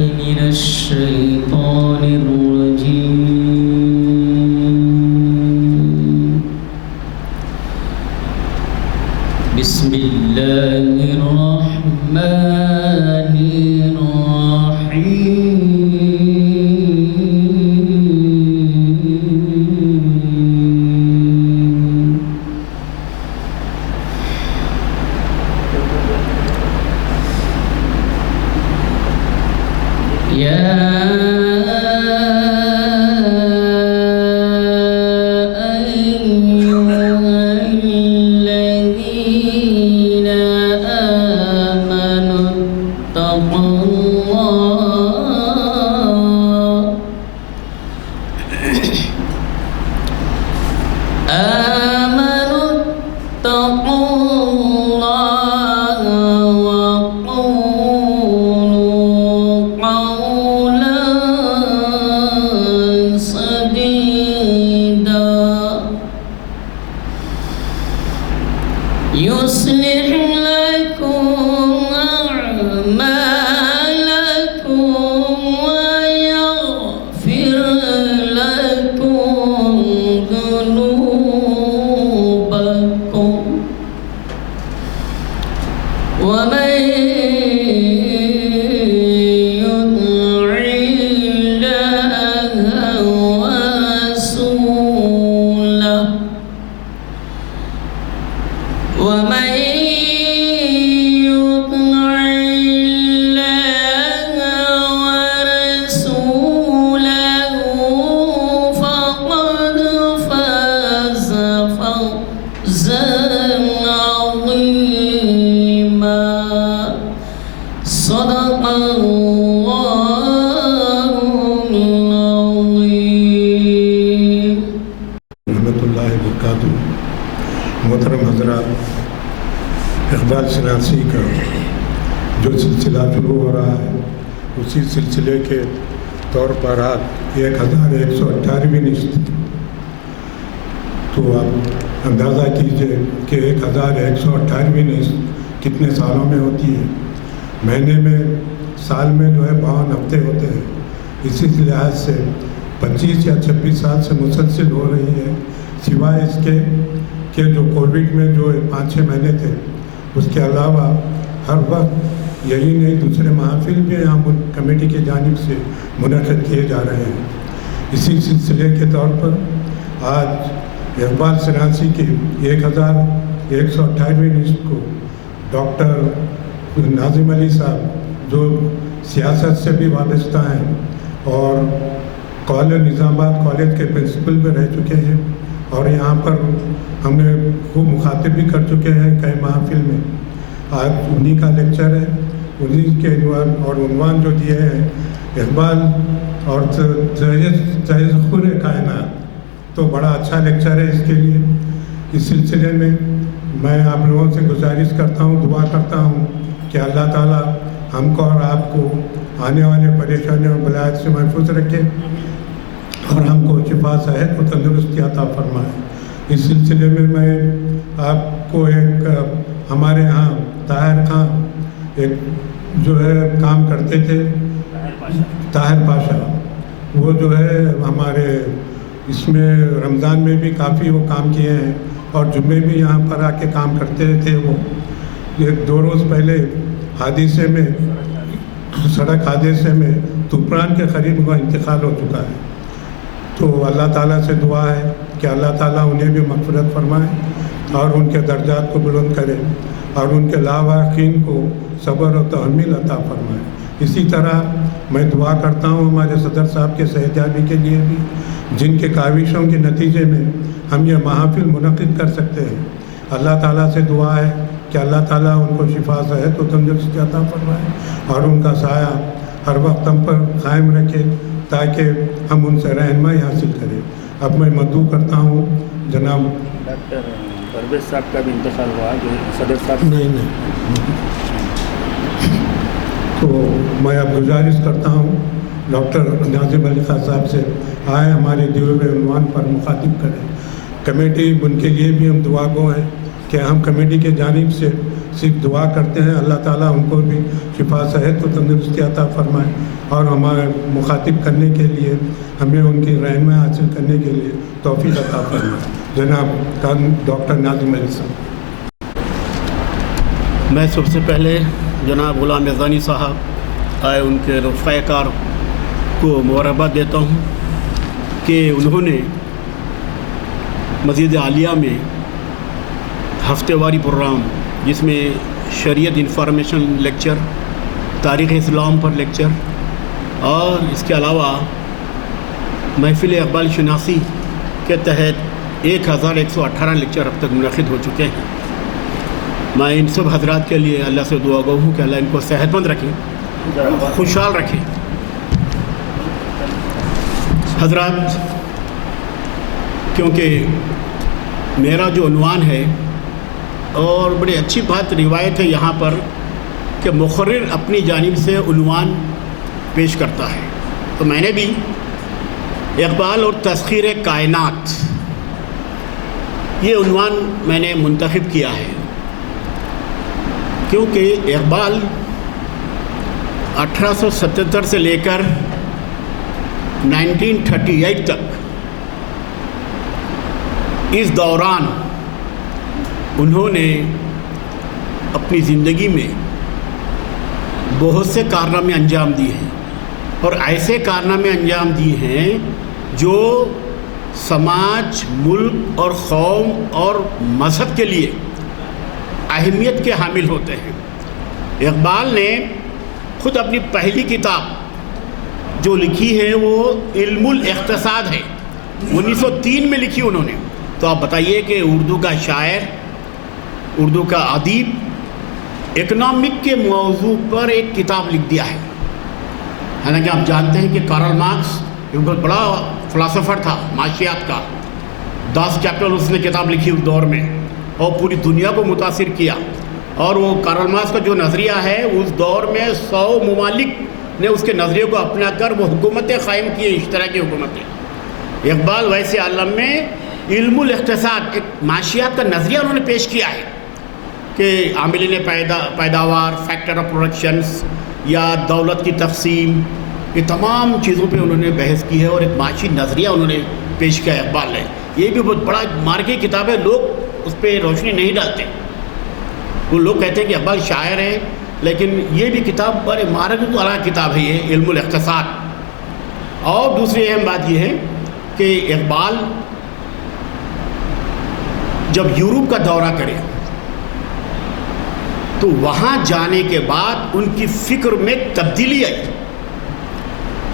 من الشيطان الرجيم. بسم الله الرحمن الرحيم. يا أيها الذين آمنوا اتقوا الله يصلح لكم أعمالكم ويغفر لكم ذنوبكم ومن يطع الله ورسوله فقد فاز فوزا عظيما. صدق الله العظيم. رحمۃ اللہ وبرکاتہ. محترم حضرات، اقبال شناسی کا جو سلسلہ شروع ہو رہا ہے اسی سلسلے کے طور پر آج 1118ویں نشست. تو آپ اندازہ کیجئے کہ 1118ویں نشست کتنے سالوں میں ہوتی ہے. مہینے میں سال میں 52 ہفتے ہوتے ہیں. اسی لحاظ سے 25 یا 26 سال سے مسلسل ہو رہی ہے، سوائے اس کے کہ جو کووڈ میں جو 5-6 مہینے تھے، اس کے علاوہ ہر وقت یہی نہیں دوسرے محافل بھی یہاں کمیٹی کی جانب سے منعقد کیے جا رہے ہیں. اسی سلسلے کے طور پر آج اقبال شناسی کی 1118ویں نشست کو ڈاکٹر ناظم علی صاحب جو سیاست سے بھی وابستہ ہیں اور نظام آباد کالج کے پرنسپل میں رہ چکے ہیں اور یہاں پر ہم نے خوب مخاطب بھی کر چکے ہیں کئی محافل میں. آج انہی کا لیکچر ہے. انہی کے عنوان جو دیے ہیں اقبال اور تذکر کائنات، تو بڑا اچھا لیکچر ہے اس کے لیے. اس سلسلے میں میں آپ لوگوں سے گزارش کرتا ہوں، دعا کرتا ہوں کہ اللہ تعالیٰ ہم کو اور آپ کو آنے والے پریشانیوں اور بلائے سے محفوظ رکھے اور ہم کو شفا صحت و تندرستی عطا فرمائے. اس سلسلے میں میں آپ کو ایک ہمارے ہاں طاہر خان ایک جو ہے کام کرتے تھے، طاہر پاشا، وہ جو ہے ہمارے اس میں رمضان میں بھی کافی وہ کام کیے ہیں اور جمعے بھی یہاں پر آ کے کام کرتے تھے. وہ 1-2 روز پہلے حادثے میں سڑک حادثے میں تپران کے قریب وہ انتقال ہو چکا ہے. تو اللہ تعالیٰ سے دعا ہے کہ اللہ تعالیٰ انہیں بھی مغفرت فرمائے اور ان کے درجات کو بلند کرے اور ان کے لاواقعین کو صبر و تحمل عطا فرمائے. اسی طرح میں دعا کرتا ہوں ہمارے صدر صاحب کے صحتیابی کے لیے بھی، جن کے کاوشوں کے نتیجے میں ہم یہ محافل منعقد کر سکتے ہیں. اللہ تعالیٰ سے دعا ہے کہ اللہ تعالیٰ ان کو شفا صحت و تندرستی عطا فرمائے اور ان کا سایہ ہر وقت ہم پر قائم رکھے تاکہ ہم ان سے رہنمائی حاصل کریں. اب میں مدعو کرتا ہوں جناب ڈاکٹر پرویز صاحب کا بھی انتقال ہوا جو صدر صاحب. نہیں تو میں اب گزارش کرتا ہوں ڈاکٹر ناظم علی خان صاحب سے آئے ہمارے دیے ہوئے عنوان پر مخاطب کریں. کمیٹی ان کے لیے بھی ہم دعا گو ہیں کہ ہم کمیٹی کے جانب سے صرف دعا کرتے ہیں اللہ تعالیٰ ان کو بھی شفا صحت و تندرستی عطا فرمائے اور ہمارے مخاطب کرنے کے لیے ہمیں ان کی رہنمائی حاصل کرنے کے لیے توفیق عطا فرمائے. جناب ڈاکٹر ناظم علی صاحب. میں سب سے پہلے جناب غلام یزدانی صاحب آئے ان کے رفقۂ کار کو مبارکباد دیتا ہوں کہ انہوں نے مسجد عالیہ میں ہفتے واری پروگرام جس میں شریعت انفارمیشن لیکچر، تاریخ اسلام پر لیکچر اور اس کے علاوہ محفل اقبال شناسی کے تحت 1118 لیکچر اب تک منعقد ہو چکے ہیں. میں ان سب حضرات کے لیے اللہ سے دعا گو ہوں کہ اللہ ان کو صحت مند رکھے، خوشحال رکھے. حضرات، کیونکہ میرا جو عنوان ہے اور بڑی اچھی بات روایت ہے یہاں پر کہ مقرر اپنی جانب سے عنوان پیش کرتا ہے، تو میں نے بھی اقبال اور تسخیر کائنات یہ عنوان میں نے منتخب کیا ہے، کیونکہ اقبال 1877 سے لے کر 1938 تک اس دوران انہوں نے اپنی زندگی میں بہت سے کارنامے انجام دیے ہیں اور ایسے کارنامے انجام دیے ہیں جو سماج، ملک اور قوم اور مذہب کے لیے اہمیت کے حامل ہوتے ہیں. اقبال نے خود اپنی پہلی کتاب جو لکھی ہے وہ علم الاقتصاد ہے، 1903 میں لکھی انہوں نے. تو آپ بتائیے کہ اردو کا شاعر، اردو کا ادیب اکنامک کے موضوع پر ایک کتاب لکھ دیا ہے. حالانکہ آپ جانتے ہیں کہ کارل مارکس ایک بہت بڑا فلاسفر تھا معاشیات کا. 10 چیپٹر اس نے کتاب لکھی اس دور میں اور پوری دنیا کو متاثر کیا. اور وہ کارل مارکس کا جو نظریہ ہے اس دور میں 100 ممالک نے اس کے نظریے کو اپنا کر وہ حکومتیں قائم کی، اشتراکی حکومتیں. اقبال ویسے عالم میں علم الاقتصاد، ایک معاشیات کا نظریہ انہوں نے پیش کیا ہے کہ عاملین پیداوار، فیکٹر آف پروڈکشنز یا دولت کی تقسیم، یہ تمام چیزوں پہ انہوں نے بحث کی ہے اور ایک معاشی نظریہ انہوں نے پیش کیا اقبال نے. یہ بھی بہت بڑا مارکی کتاب ہے، لوگ اس پہ روشنی نہیں ڈالتے. وہ لوگ کہتے ہیں کہ اقبال شاعر ہے، لیکن یہ بھی کتاب بڑے مارکی والا کتاب ہے یہ علم الاقتصاد. اور دوسری اہم بات یہ ہے کہ اقبال جب یورپ کا دورہ کرے تو وہاں جانے کے بعد ان کی فکر میں تبدیلی آئی.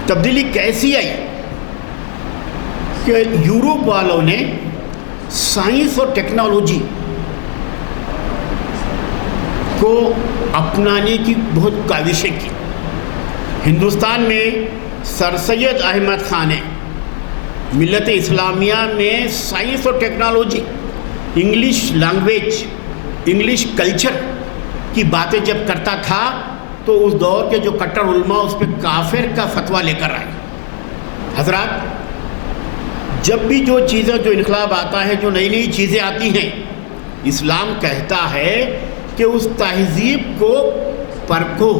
تبدیلی کیسی آئی کہ یورپ والوں نے سائنس اور ٹیکنالوجی کو اپنانے کی بہت کاوشیں کی. ہندوستان میں سر سید احمد خان نے ملت اسلامیہ میں سائنس اور technology, English language, English culture کی باتیں جب کرتا تھا تو اس دور کے جو کٹر علماء اس پہ کافر کا فتویٰ لے کر آئے. حضرات، جب بھی جو چیزیں، جو انقلاب آتا ہے، جو نئی نئی چیزیں آتی ہیں، اسلام کہتا ہے کہ اس تہذیب کو پرکھو،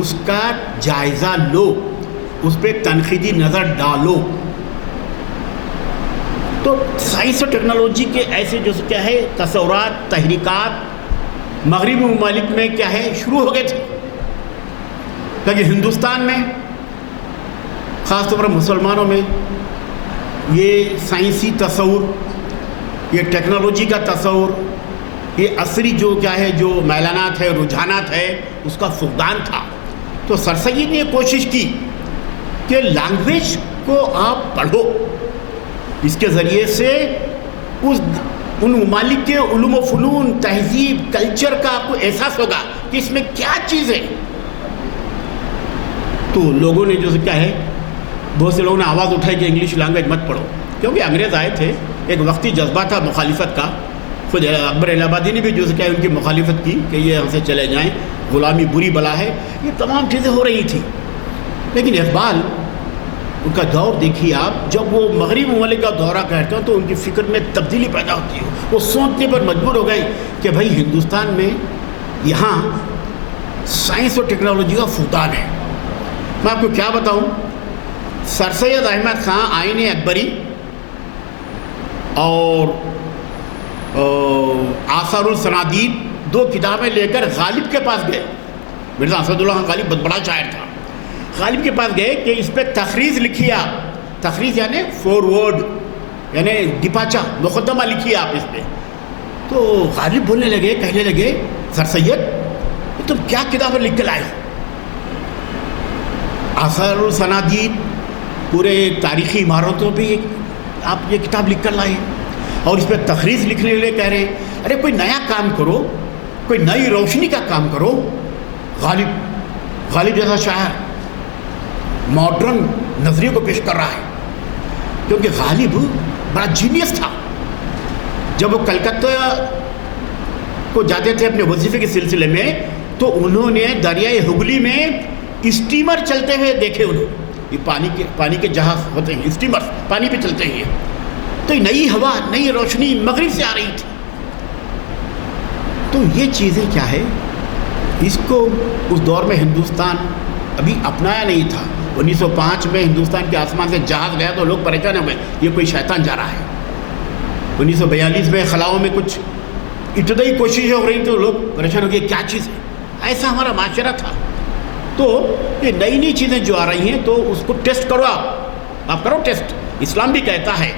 اس کا جائزہ لو، اس پہ تنقیدی نظر ڈالو. تو سائنس اور ٹیکنالوجی کے ایسے جو کیا ہے تصورات، تحریکات مغربی ممالک میں کیا ہے شروع ہو گئے تھے. لیکن ہندوستان میں خاص طور پر مسلمانوں میں یہ سائنسی تصور، یہ ٹیکنالوجی کا تصور، یہ عصری جو کیا ہے جو میلانات ہے، رجحانات ہے، اس کا فقدان تھا. تو سر سید نے یہ کوشش کی کہ لینگویج کو آپ پڑھو، اس کے ذریعے سے ان ممالک کے علوم و فنون، تہذیب، کلچر کا آپ کو احساس ہوگا کہ اس میں کیا چیز ہے. تو لوگوں نے جو کیا ہے بہت سے لوگوں نے آواز اٹھائی کہ انگلش لینگویج مت پڑھو، کیونکہ انگریز آئے تھے، ایک وقتی جذبہ تھا مخالفت کا. خود اکبر الہ آبادی نے بھی جو کیا ان کی مخالفت کی کہ یہ ہم سے چلے جائیں، غلامی بری بلا ہے، یہ تمام چیزیں ہو رہی تھیں. لیکن اقبال ان کا دور دیکھیے آپ، جب وہ مغربی ممالک کا دورہ کرتے ہیں تو ان کی فکر میں تبدیلی پیدا ہوتی ہے. وہ سوچنے پر مجبور ہو گئے کہ بھائی ہندوستان میں یہاں سائنس اور ٹیکنالوجی کا فوتان ہے. میں آپ کو کیا بتاؤں، سر سید احمد خان آئین اکبری اور آثار الصنادید 2 کتابیں لے کر غالب کے پاس گئے. مرزا اسد اللہ خان غالب بہت بڑا شاعر تھا. غالب کے پاس گئے کہ اس پہ تخریص لکھیے آپ. تخریص یعنی فورورڈ، یعنی ڈپاچہ، مقدمہ لکھیے آپ اس پہ. تو غالب بولنے لگے، کہنے لگے سر سید تم کیا کتابیں لکھ کے لائے ہو؟ آثار الصنادید پورے تاریخی عمارتوں پہ آپ یہ کتاب لکھ کر لائے اور اس پہ تخریص لکھنے کے لیے کہہ رہے ہیں. ارے کوئی نیا کام کرو، کوئی نئی روشنی کا کام کرو. غالب جیسا شاعر ماڈرن نظریے کو پیش کر رہا ہے، کیونکہ غالب بڑا جینیس تھا. جب وہ کلکتہ کو جاتے تھے اپنے وظیفے کے سلسلے میں تو انہوں نے دریائے ہگلی میں اسٹیمر چلتے ہوئے دیکھے. انہوں یہ پانی کے جہاز ہوتے ہیں، اسٹیمر پانی پہ چلتے ہیں. تو نئی ہوا، نئی روشنی مغرب سے آ رہی تھی. تو یہ چیزیں کیا ہے، اس کو اس دور میں ہندوستان ابھی اپنایا نہیں تھا. 1905 میں ہندوستان کے آسمان سے جہاز گیا تو لوگ پریشان ہوئے، یہ کوئی شیطان جا رہا ہے. 1942 میں خلاؤں میں کچھ ابتدائی کوششیں ہو رہی تو لوگ پریشان ہو گئے، کیا چیز ہے. ایسا ہمارا معاشرہ تھا. تو یہ نئی نئی چیزیں جو آ رہی ہیں تو اس کو ٹیسٹ کرو. آپ کرو ٹیسٹ. اسلام بھی کہتا ہے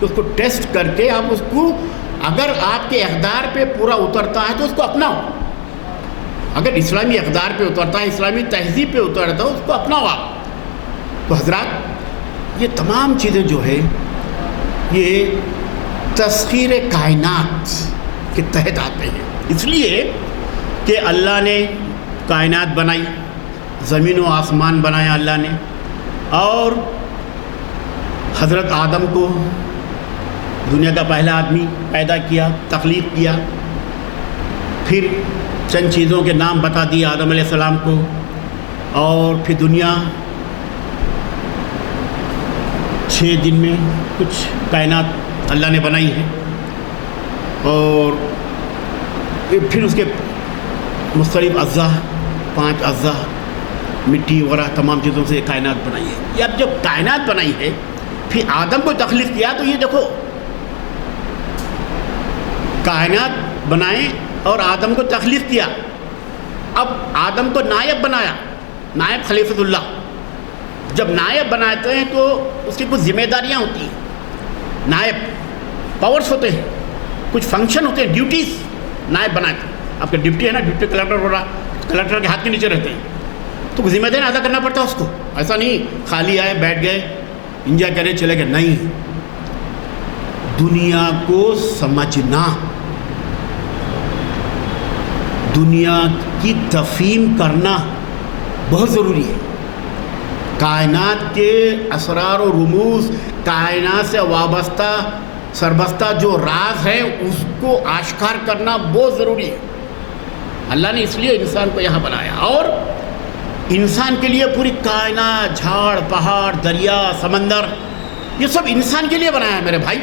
کہ اس کو ٹیسٹ کر کے آپ اس کو، اگر آپ کے اقدار پہ پورا اترتا ہے تو اس کو اپناؤ. اگر اسلامی اقدار پہ اترتا ہے، اسلامی تہذیب پہ اترتا ہے، اس کو اپناؤ آپ. تو حضرات یہ تمام چیزیں جو ہے یہ تسخیر کائنات کے تحت آتے ہیں. اس لیے کہ اللہ نے کائنات بنائی، زمین و آسمان بنایا اللہ نے، اور حضرت آدم کو دنیا کا پہلا آدمی پیدا کیا، تخلیق کیا. پھر چند چیزوں کے نام بتا دیے آدم علیہ السلام کو، اور پھر دنیا 6 دن میں کچھ کائنات اللہ نے بنائی ہے، اور پھر اس کے مختلف اجزاء، 5 اجزاء، مٹی وغیرہ تمام چیزوں سے کائنات بنائی ہے. یہ اب جب کائنات بنائی ہے پھر آدم کو تخلیق کیا، تو یہ دیکھو کائنات بنائیں اور آدم کو تخلیق کیا. اب آدم کو نائب بنایا، نائب خلیفۃ اللہ. جب نائب بناتے ہیں تو اس کی کچھ ذمہ داریاں ہوتی ہیں، نائب پاورز ہوتے ہیں، کچھ فنکشن ہوتے ہیں، ڈیوٹیز نائب بناتے ہیں. آپ کا ڈپٹی ہے نا، ڈپٹی کلکٹر ہو رہا، کلکٹر کے ہاتھ کے نیچے رہتے ہیں، تو کچھ ذمہ داری ادا کرنا پڑتا ہے اس کو. ایسا نہیں خالی آئے بیٹھ گئے انجوائے کرے چلے گئے، نہیں. دنیا کو سمجھنا، دنیا کی تفہیم کرنا بہت ضروری ہے. کائنات کے اسرار و رموز، کائنات سے وابستہ سربستہ جو راز ہے اس کو آشکار کرنا بہت ضروری ہے. اللہ نے اس لیے انسان کو یہاں بنایا، اور انسان کے لیے پوری کائنات، جھاڑ پہاڑ، دریا، سمندر، یہ سب انسان کے لیے بنایا ہے میرے بھائی.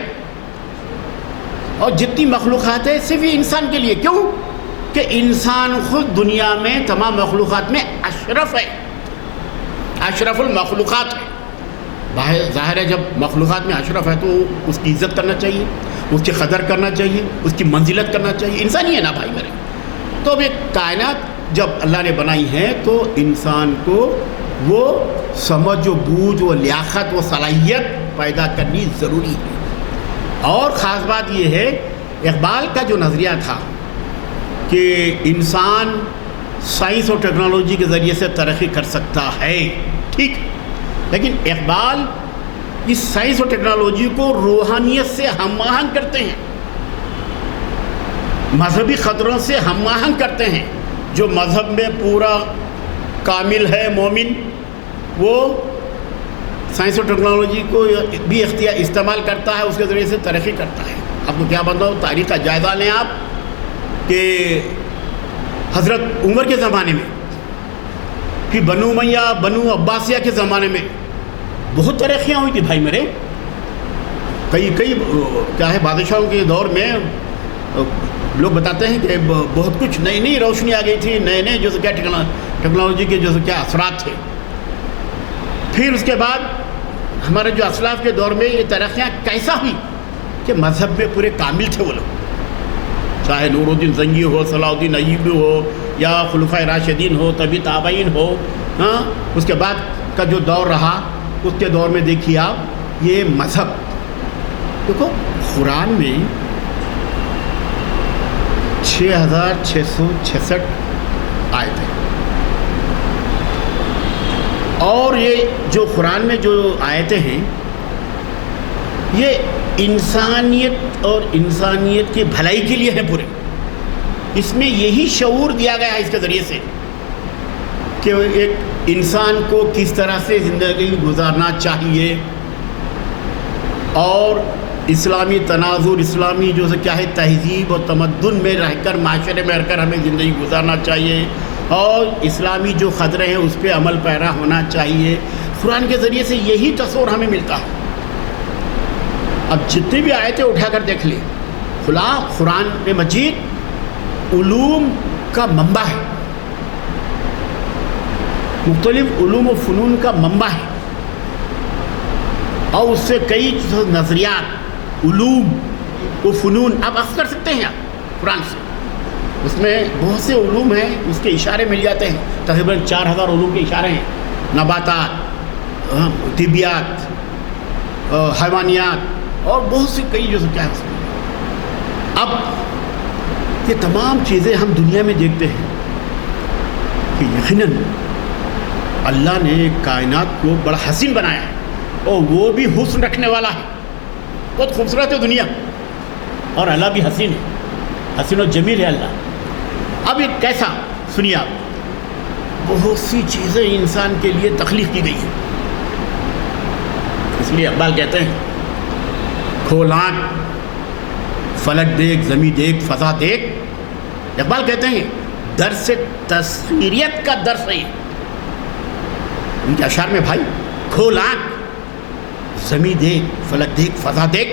اور جتنی مخلوقات ہے صرف یہ انسان کے لیے. کیوں؟ کہ انسان خود دنیا میں تمام مخلوقات میں اشرف ہے، اشرف المخلوقات ہے. ظاہر ہے جب مخلوقات میں اشرف ہے تو اس کی عزت کرنا چاہیے، اس کی قدر کرنا چاہیے، اس کی منزلت کرنا چاہیے. انسان ہی ہے نا بھائی میرے. تو اب یہ کائنات جب اللہ نے بنائی ہے تو انسان کو وہ سمجھ و بوجھ، وہ لیاقت، وہ صلاحیت پیدا کرنی ضروری ہے. اور خاص بات یہ ہے، اقبال کا جو نظریہ تھا کہ انسان سائنس اور ٹیکنالوجی کے ذریعے سے ترقی کر سکتا ہے، ٹھیک، لیکن اقبال اس سائنس اور ٹیکنالوجی کو روحانیت سے ہم آہنگ کرتے ہیں، مذہبی خطروں سے ہم آہنگ کرتے ہیں. جو مذہب میں پورا کامل ہے مومن، وہ سائنس اور ٹیکنالوجی کو بھی استعمال کرتا ہے، اس کے ذریعے سے ترقی کرتا ہے. آپ کو کیا بتاؤں، تاریخ کا جائزہ لیں آپ کہ حضرت عمر کے زمانے میں، پھر بنو امیہ، بنو عباسیہ کے زمانے میں بہت ترقیاں ہوئی تھی بھائی میرے. کئی کیا ہے بادشاہوں کے دور میں لوگ بتاتے ہیں کہ بہت کچھ نئی نئی روشنی آ گئی تھی، نئے نئے جو سے کیا ٹیکنالوجی کے جو سے کیا اثرات تھے. پھر اس کے بعد ہمارے جو اسلاف کے دور میں یہ ترقیاں کیسا ہوئی کہ مذہب میں پورے کامل تھے وہ لوگ، چاہے نور الدین زنگی ہو، صلاح الدین ایوبی ہو، یا خلفائے راشدین ہو، طبی تابعین ہو. ہاں، اس کے بعد کا جو دور رہا اس کے دور میں دیکھیے آپ یہ مذہب. دیکھو قرآن میں 6666 آیتیں، اور یہ جو قرآن میں جو آیتیں ہیں یہ انسانیت اور انسانیت کی بھلائی کے لیے ہیں پورے. اس میں یہی شعور دیا گیا ہے اس کے ذریعے سے کہ ایک انسان کو کس طرح سے زندگی گزارنا چاہیے، اور اسلامی تناظر، اسلامی جو سے کیا ہے تہذیب اور تمدن میں رہ کر، معاشرے میں رہ کر ہمیں زندگی گزارنا چاہیے، اور اسلامی جو خطرے ہیں اس پہ عمل پیرا ہونا چاہیے. قرآن کے ذریعے سے یہی تصور ہمیں ملتا ہے. اب جتنی بھی آیتیں اٹھا کر دیکھ لیں، قرآن مجید علوم کا منبع ہے، مختلف علوم و فنون کا منبع ہے، اور اس سے کئی نظریات، علوم و فنون آپ اخذ کر سکتے ہیں آپ قرآن سے. اس میں بہت سے علوم ہیں، اس کے اشارے مل جاتے ہیں. تقریباً 4000 علوم کے اشارے ہیں، نباتات، طبیات، حیوانیات، اور بہت سے کئی جو کیا ہے. اب یہ تمام چیزیں ہم دنیا میں دیکھتے ہیں کہ یقیناً اللہ نے کائنات کو بڑا حسین بنایا ہے، اور وہ بھی حسن رکھنے والا ہے. بہت خوبصورت ہے دنیا، اور اللہ بھی حسین ہے، حسین و جمیل ہے اللہ. اب یہ کیسا، سنیے آپ، بہت سی چیزیں انسان کے لیے تخلیق کی گئی ہیں. اس لیے اقبال کہتے ہیں کھول آنکھ، فلک دیکھ، زمیں دیکھ، فضا دیکھ. اقبال کہتے ہیں درس تصویریت کا درس ہے ان کے اشعار میں. بھائی کھول آنکھ، زمیں دیکھ، فلک دیکھ، فضا دیکھ،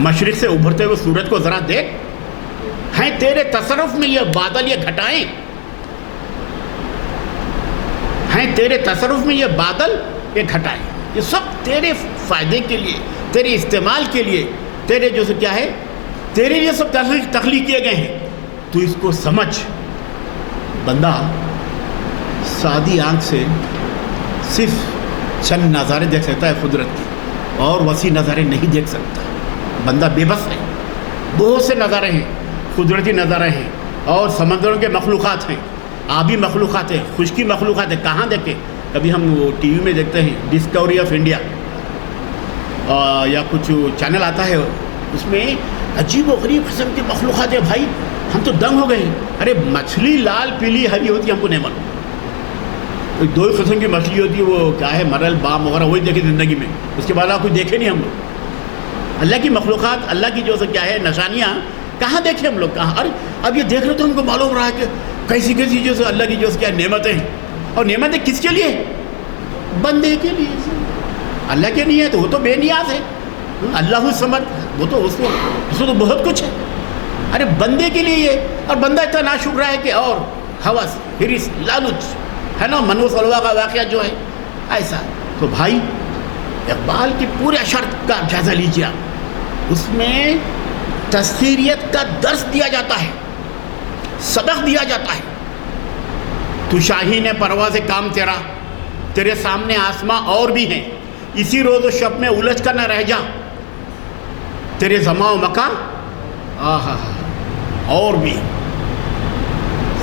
مشرق سے ابھرتے ہوئے سورج کو ذرا دیکھ. ہیں تیرے تصرف میں یہ بادل، یہ گھٹائیں ہیں تیرے تصرف میں، یہ بادل، یہ گھٹائیں، یہ سب تیرے فائدے کے لیے، تیرے استعمال کے لیے، تیرے جو سے کیا ہے تیرے لیے سب تخلیق کیے گئے ہیں. تو اس کو سمجھ. بندہ سادی آنکھ سے صرف چند نظارے دیکھ سکتا ہے قدرت کی، اور وسیع نظارے نہیں دیکھ سکتا. بندہ بے بس ہے. بہت سے نظارے ہیں، قدرتی نظارے ہیں، اور سمندروں کے مخلوقات ہیں، آبی مخلوقات ہیں، خشکی مخلوقات ہیں. کہاں دیکھیں؟ کبھی ہم وہ ٹی وی میں دیکھتے ہیں ڈسکوری آف انڈیا، یا کچھ چینل آتا ہے، اس میں عجیب و غریب قسم کی مخلوقات ہیں. بھائی ہم تو دنگ ہو گئے. ارے مچھلی لال پیلی ہری ہوتی ہے، ہم کو نہیں معلوم. دو ہی قسم کی مچھلی ہوتی ہے، وہ کیا ہے مرل، بام وغیرہ، وہی دیکھے زندگی میں. اس کے بعد آپ کچھ دیکھے نہیں ہم لوگ. اللہ کی مخلوقات، اللہ کی جو کیا ہے نشانیاں کہاں دیکھیں ہم لوگ، کہاں؟ اور اب یہ دیکھ رہے تو ہم کو معلوم رہا ہے کہ کیسی کیسی جو اللہ کی جو کیا نعمتیں ہیں. اور نعمتیں کس کے لیے؟ بندے کے لیے. اللہ کے نہیں ہے تو وہ تو بے نیاز ہے. اللہ الصمد، وہ تو اس کو تو بہت کچھ ہے. ارے بندے کے لیے یہ، اور بندہ اتنا ناشکر ہے کہ، اور ہوس، ہرس، لالچ ہے نا، منو سلوا کا واقعہ جو ہے ایسا. تو بھائی اقبال کے پورے اشعار کا جائزہ لیجیے آپ. اس میں تسخیریت کا درس دیا جاتا ہے، سبق دیا جاتا ہے. تو شاہین پرواز کام تیرا، تیرے سامنے آسماں اور بھی ہیں، اسی روز و شب میں الجھ کر نہ رہ جا. تیرے زمان و مکان آہا اور بھی.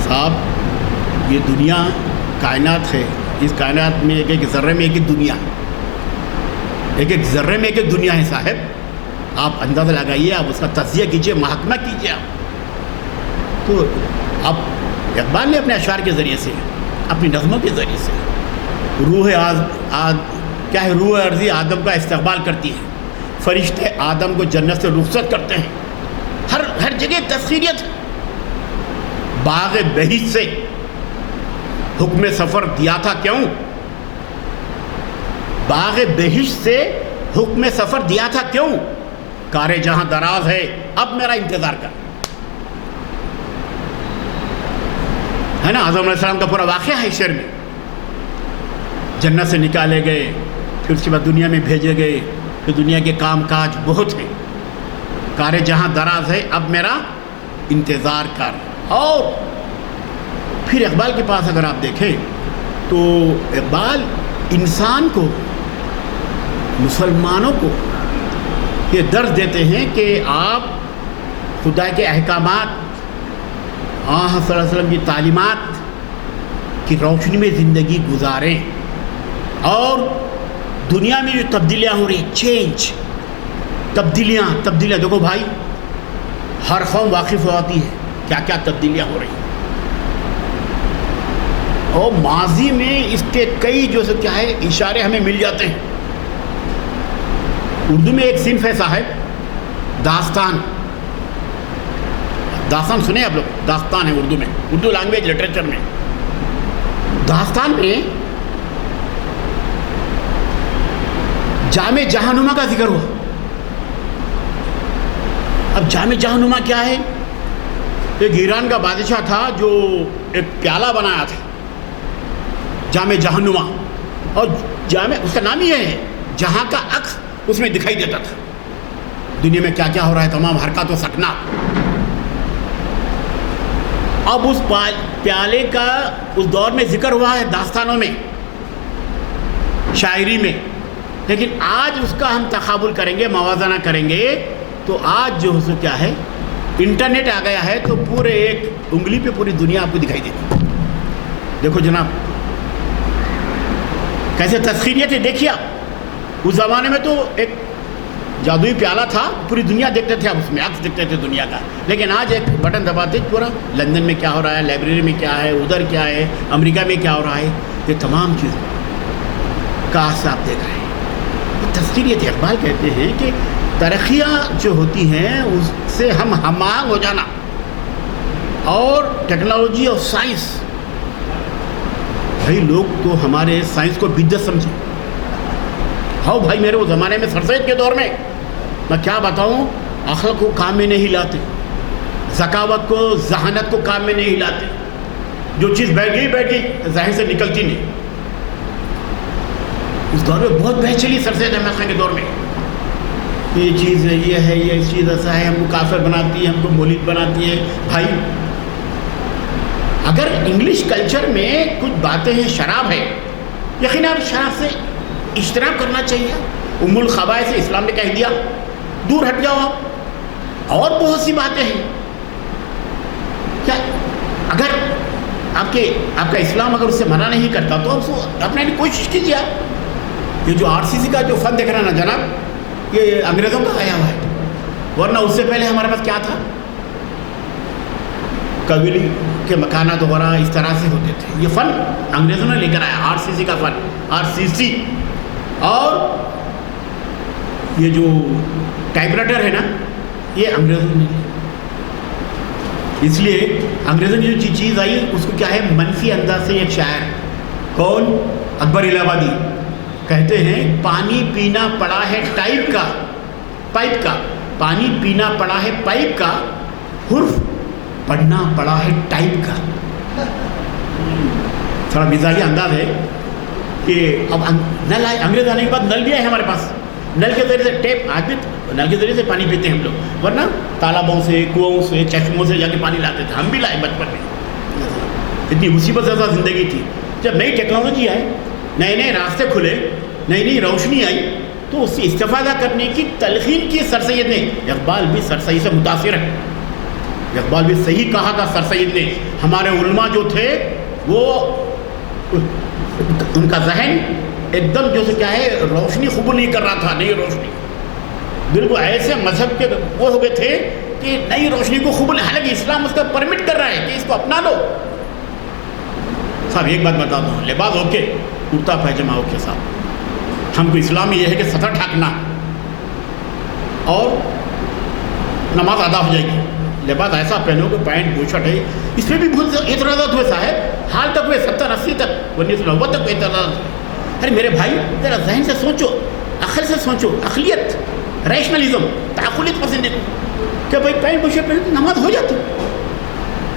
صاحب یہ دنیا کائنات ہے، اس کائنات میں ایک ایک ذرے میں ایک ایک دنیا ہے، ایک ایک ذرے میں ایک ایک دنیا ہے. صاحب آپ اندازہ لگائیے، آپ اس کا تجزیہ کیجئے، محاکمہ کیجئے آپ. تو اب اقبال نے اپنے اشعار کے ذریعے سے، اپنی نظموں کے ذریعے سے کیا ہے روح عرضی آدم کا استقبال کرتی ہے. فرشتے آدم کو جنت سے رخصت کرتے ہیں. ہر جگہ تسخیریت. باغ بہشت سے حکم سفر دیا تھا کیوں؟ باغ بہشت سے حکم سفر دیا تھا کیوں؟ کار جہاں دراز ہے اب میرا انتظار کر. ہے نا, آدم علیہ السلام کا پورا واقعہ ہے شعر میں. جنت سے نکالے گئے, پھر اس کے بعد دنیا میں بھیجے گئے, پھر دنیا کے کام کاج بہت ہیں, کار جہاں دراز ہے اب میرا انتظار کر. اور پھر اقبال کے پاس اگر آپ دیکھیں تو اقبال انسان کو, مسلمانوں کو یہ درس دیتے ہیں کہ آپ خدا کے احکامات, آن صلی اللہ علیہ وسلم کی تعلیمات کی روشنی میں زندگی گزاریں, اور دنیا میں جو تبدیلیاں ہو رہی ہیں, چینج, تبدیلیاں دیکھو بھائی, ہر قوم واقف ہوتی ہے کیا کیا تبدیلیاں ہو رہی ہیں, اور ماضی میں اس کے کئی جو کیا ہے اشارے ہمیں مل جاتے ہیں. اردو میں ایک صنف ہے صاحب, داستان سنے آپ لوگ, داستان ہے اردو میں, اردو لینگویج لٹریچر میں. داستان میں جامع جہانما کا ذکر ہوا. اب جامع جہانما کیا ہے؟ ایک ایران کا بادشاہ تھا جو ایک پیالہ بنایا تھا جامع جہانما, اور جامع اس کا نام یہ ہے جہاں کا عکس اس میں دکھائی دیتا تھا, دنیا میں کیا کیا ہو رہا ہے, تمام حرکات و سکنات. اب اس پیالے کا اس دور میں ذکر ہوا ہے داستانوں میں, شاعری میں, لیکن آج اس کا ہم تقابل کریں گے, موازنہ کریں گے, تو آج جو ہے کیا ہے, انٹرنیٹ آ گیا ہے تو پورے ایک انگلی پہ پوری دنیا آپ کو دکھائی دیتی. دیکھو جناب کیسے تسخیریت ہے, دیکھیے آپ. اس زمانے میں تو ایک جادوئی پیالہ تھا, پوری دنیا دیکھتے تھے, آپ اس میں عکس دیکھتے تھے دنیا کا, لیکن آج ایک بٹن دباتے پورا لندن میں کیا ہو رہا ہے, لائبریری میں کیا ہے, ادھر کیا ہے, امریکہ میں کیا ہو رہا ہے, یہ تمام چیزیں کا آپ دیکھ رہے ہیں. تسخیریت. اقبال کہتے ہیں کہ ترقیاں جو ہوتی ہیں اس سے ہم آہنگ ہو جانا, اور ٹیکنالوجی اور سائنس, بھائی لوگ تو ہمارے سائنس کو بدعت سمجھیں. ہاؤ بھائی, میرے وہ زمانے میں سر سید کے دور میں میں کیا بتاؤں, عقل کو کام میں نہیں لاتے, ذکاوت کو, ذہانت کو کام میں نہیں لاتے, جو چیز بیٹھ گئی ذہن سے نکلتی نہیں. اس دور میں بہت بحث چلی سر سید احمد خان کے دور میں, یہ چیز ہے, یہ ہے, یہ چیز ایسا ہے, ہم کو کافر بناتی ہے, ہم کو مولد بناتی ہے. بھائی اگر انگلش کلچر میں کچھ باتیں ہیں, شراب ہے, یقیناً شراب سے اجتناب کرنا چاہیے. ام الخبائث سے اسلام نے کہہ دیا, دور ہٹ جاؤ آپ. اور بہت سی باتیں ہیں. کیا اگر آپ کا اسلام اگر اس سے منع نہیں کرتا تو آپ نے کوشش کیجیے. یہ جو RCC کا جو فن دیکھ رہا ہے نا جناب, یہ انگریزوں کا آیا ہوا ہے, ورنہ اس سے پہلے ہمارے پاس کیا تھا, قبیلی کے مکانات وغیرہ اس طرح سے ہوتے تھے. یہ فن انگریزوں نے لے کر آیا, RCC کا فن, RCC. اور یہ جو ٹائپ رائٹر ہے نا, یہ انگریزوں نے, اس لیے انگریزوں کی جو چیز آئی اس کو کیا ہے, منفی انداز سے. ایک شاعر, کون, اکبر الہ آبادی, کہتے ہیں پانی پینا پڑا ہے ٹائپ کا, پائپ کا, پانی پینا پڑا ہے پائپ کا, حرف پڑھنا پڑا ہے ٹائپ کا. تھوڑا مزاجی انداز ہے کہ اب نل آئے, انگریز آنے کے بعد نل بھی آئے ہمارے پاس, نل کے ذریعے سے ٹیپ, آج بھی نل کے ذریعے سے پانی پیتے ہیں ہم لوگ, ورنہ تالابوں سے, کنوؤں سے, چشموں سے جا کے پانی لاتے تھے. ہم بھی لائے بچپن میں. اتنی مصیبت زیادہ زندگی تھی. جب نئی ٹیکنالوجی آئی, نئے راستے کھلے, نئی روشنی آئی, تو اس سے استفادہ کرنے کی تلقین کی سر سید نے. اقبال بھی سر سید سے متاثر ہے, اقبال بھی صحیح کہا تھا سر سید نے. ہمارے علماء جو تھے وہ ان کا ذہن ایک دم جو سے کیا ہے روشنی قبول نہیں کر رہا تھا, نئی روشنی. بالکل ایسے مذہب کے وہ ہو گئے تھے کہ نئی روشنی کو قبول, حالانکہ اسلام اس کا پرمٹ کر رہا ہے کہ اس کو اپنا لو. صاحب ایک بات بتا دوں, لباس ہو کے, کرتا پائجامہ ہو کے, صاحب ہم کو اسلام یہ ہے کہ سطر ڈھانکنا اور نماز ادا ہو جائے گی. لباس ایسا پہنو کہ پینٹ بوشٹ ہے, اس پہ بھی بہت اعتراضات ہوئے صاحب, حال تک ہوئے 70-80 تک, 1990 تک اعتراضات. ارے میرے بھائی ذرا ذہن سے سوچو, عقل سے سوچو, عقلیت, ریشنلزم, تعقلیت پسند کہ بھائی پینٹ بوشٹ پہنے تو نماز ہو جاتی.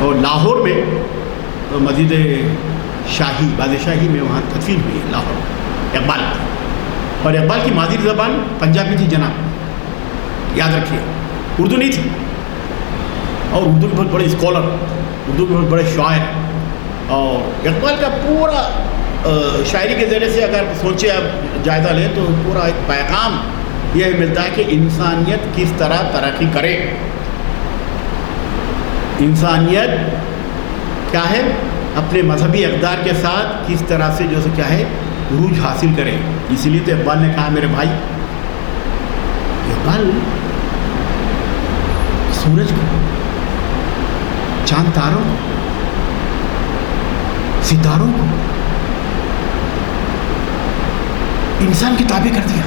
اور لاہور میں مسجد شاہی بادشاہی میں وہاں تدفین ہوئی ہے لاہور اقبال کی. اور اقبال کی مادری زبان پنجابی تھی جناب، یاد رکھیے، اردو نہیں تھی. اور اردو کے بہت بڑے اسکالر، اردو کے بہت بڑے شاعر. اور اقبال کا پورا شاعری کے ذریعے سے اگر سوچے آپ جائزہ لیں تو پورا ایک پیغام یہ ملتا ہے کہ انسانیت کس طرح ترقی کرے. انسانیت کیا ہے؟ اپنے مذہبی اقدار کے ساتھ کس طرح سے جو کیا ہے عروج حاصل کرے. اس لیے تو اقبال نے کہا میرے بھائی، اقبال سورج کو، چاند تاروں کو، ستاروں کو انسان کی تابع کر دیا.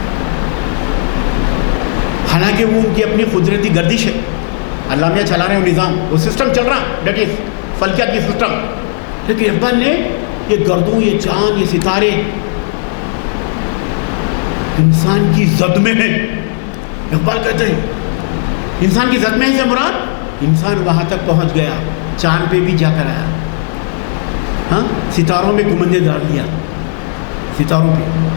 حالانکہ وہ ان کی اپنی قدرتی گردش ہے، علامہ چلا رہے ہیں نظام، وہ سسٹم چل رہا، دیٹ از فلکیات کی سسٹم. لیکن اقبال نے یہ گردوں، یہ چاند، یہ ستارے انسان کی زد میں ہیں. اقبال کہتے ہیں انسان کی زد میں ہے سے مراد انسان وہاں تک پہنچ گیا، چاند پہ بھی جا کر آیا، ہاں ستاروں میں گمندے ڈال دیا ستاروں پہ.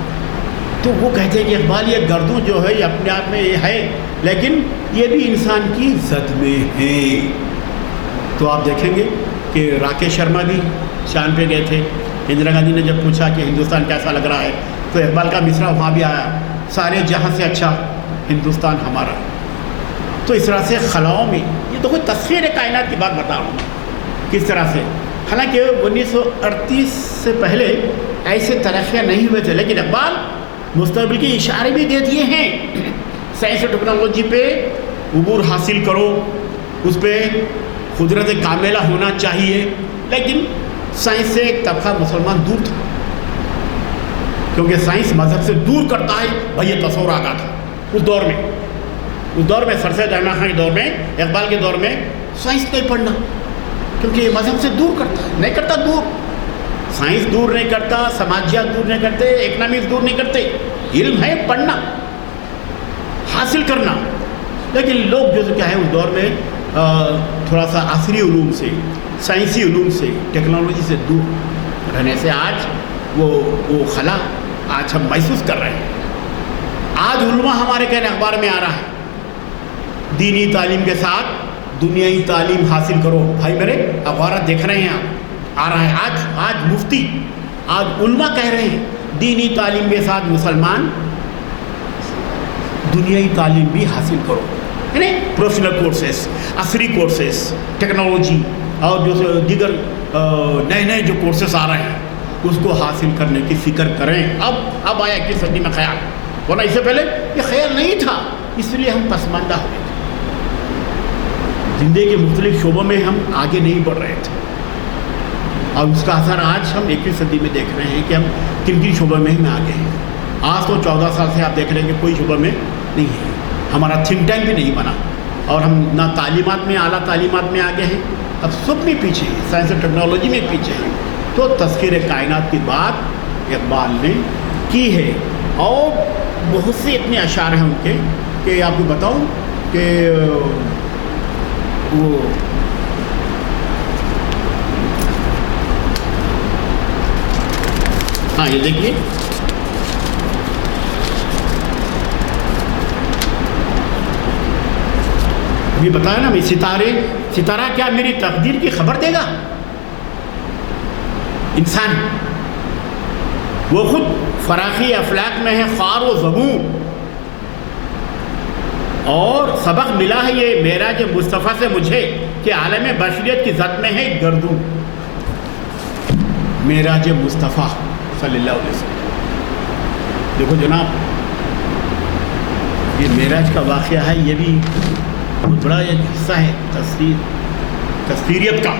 تو وہ کہتے ہیں کہ اقبال یہ گردوں جو ہے یہ اپنے آپ میں یہ ہے، لیکن یہ بھی انسان کی زد میں ہے. تو آپ دیکھیں گے کہ راکیش شرما بھی چاند پہ گئے تھے. اندرا گاندھی نے جب پوچھا کہ ہندوستان کیسا لگ رہا ہے تو اقبال کا مصرع وہاں بھی آیا، سارے جہاں سے اچھا ہندوستان ہمارا. تو اس طرح سے خلاؤں میں یہ تو کوئی تصویر کائنات کی بات بتا رہا ہوں کس طرح سے. حالانکہ 1938 سے پہلے ایسے ترقیاں نہیں ہوئے تھے، لیکن اقبال مستقبل کے اشارے بھی دے دیے ہیں. سائنس اور ٹیکنالوجی پہ عبور حاصل کرو، اس پہ قدرت کاملہ ہونا چاہیے. لیکن سائنس سے ایک طبقہ مسلمان دور تھا، کیونکہ سائنس مذہب سے دور کرتا ہے. بھائی یہ تصور آ گیا تھا اس دور میں سر سید احمد خان کے دور میں، اقبال کے دور میں سائنس نہیں پڑھنا، کیونکہ یہ مذہب سے دور کرتا ہے. نہیں کرتا دور، سائنس دور نہیں کرتا، سماجیات دور نہیں کرتے، اکنامکس دور نہیں کرتے. علم ہے پڑھنا، حاصل کرنا. لیکن لوگ جو کیا ہے اس دور میں تھوڑا سا عصری علوم سے، سائنسی علوم سے، ٹیکنالوجی سے دور رہنے سے آج وہ خلا آج ہم محسوس کر رہے ہیں. آج علماء ہمارے کہنے اخبار میں آ رہا ہے دینی تعلیم کے ساتھ دنیائی تعلیم حاصل کرو. بھائی میرے اخبارات دیکھ رہے ہیں آپ، آ رہا ہے آج مفتی، آج علماء کہہ رہے ہیں دینی تعلیم کے ساتھ مسلمان دنیائی تعلیم بھی حاصل کرو. یعنی پروفیشنل کورسز، عصری کورسز، ٹیکنالوجی اور جو دیگر نئے جو کورسز آ رہے ہیں اس کو حاصل کرنے کی فکر کریں. اب آیا 21 صدی میں خیال، ورنہ اس سے پہلے یہ خیال نہیں تھا. اس لیے ہم پسماندہ ہوئے تھے، زندگی کے مختلف شعبوں میں ہم آگے نہیں بڑھ رہے تھے. اور اس کا اثر آج ہم 21 صدی میں دیکھ رہے ہیں کہ ہم کن شعبوں میں ہم آگے ہیں. آج تو 14 سال سے آپ دیکھ رہے ہیں کہ کوئی شعبہ میں نہیں ہے، ہمارا تھنک ٹینک بھی نہیں بنا، اور ہم نہ تعلیمات میں، اعلیٰ تعلیمات میں آگے ہیں. اب سب میں پیچھے ہیں، سائنس اور ٹیکنالوجی میں پیچھے ہیں. تو تذکیر کائنات کی بات اقبال نے کی ہے، اور بہت سے اتنے اشعار ہیں ان کے کہ آپ کو بتاؤں کہ وہ ہاں یہ دیکھیے، ابھی بتایا نا، ستارہ کیا میری تقدیر کی خبر دے گا؟ انسان وہ خود فراخی افلاک میں ہے خوار و زبون، اور سبق ملا ہے یہ معراج مصطفیٰ سے مجھے کہ عالم بشریت کی ذات میں ہے گردوں. معراج مصطفیٰ صلی اللہ علیہ وسلم. دیکھو جناب، یہ معراج کا واقعہ ہے، یہ بھی بہت بڑا ایک حصہ ہے تفسیریت کا.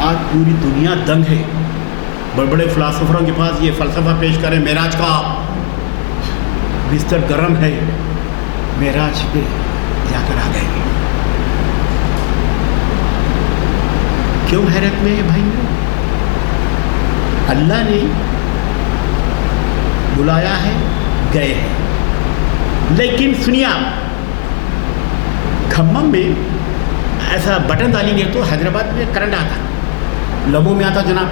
آج پوری دنیا دنگ ہے، بڑے بڑے فلاسفروں کے پاس یہ فلسفہ پیش کریں معراج کا، بستر گرم ہے، معراج پہ جا کر آ گئے. کیوں حیرت میں ہے بھائی؟ اللہ نے بلایا ہے، گئے ہیں. لیکن سنیے آپ، کھمم میں ایسا بٹن ڈالیں گے تو حیدرآباد میں کرنٹ آتا، لمحوں میں آتا جناب،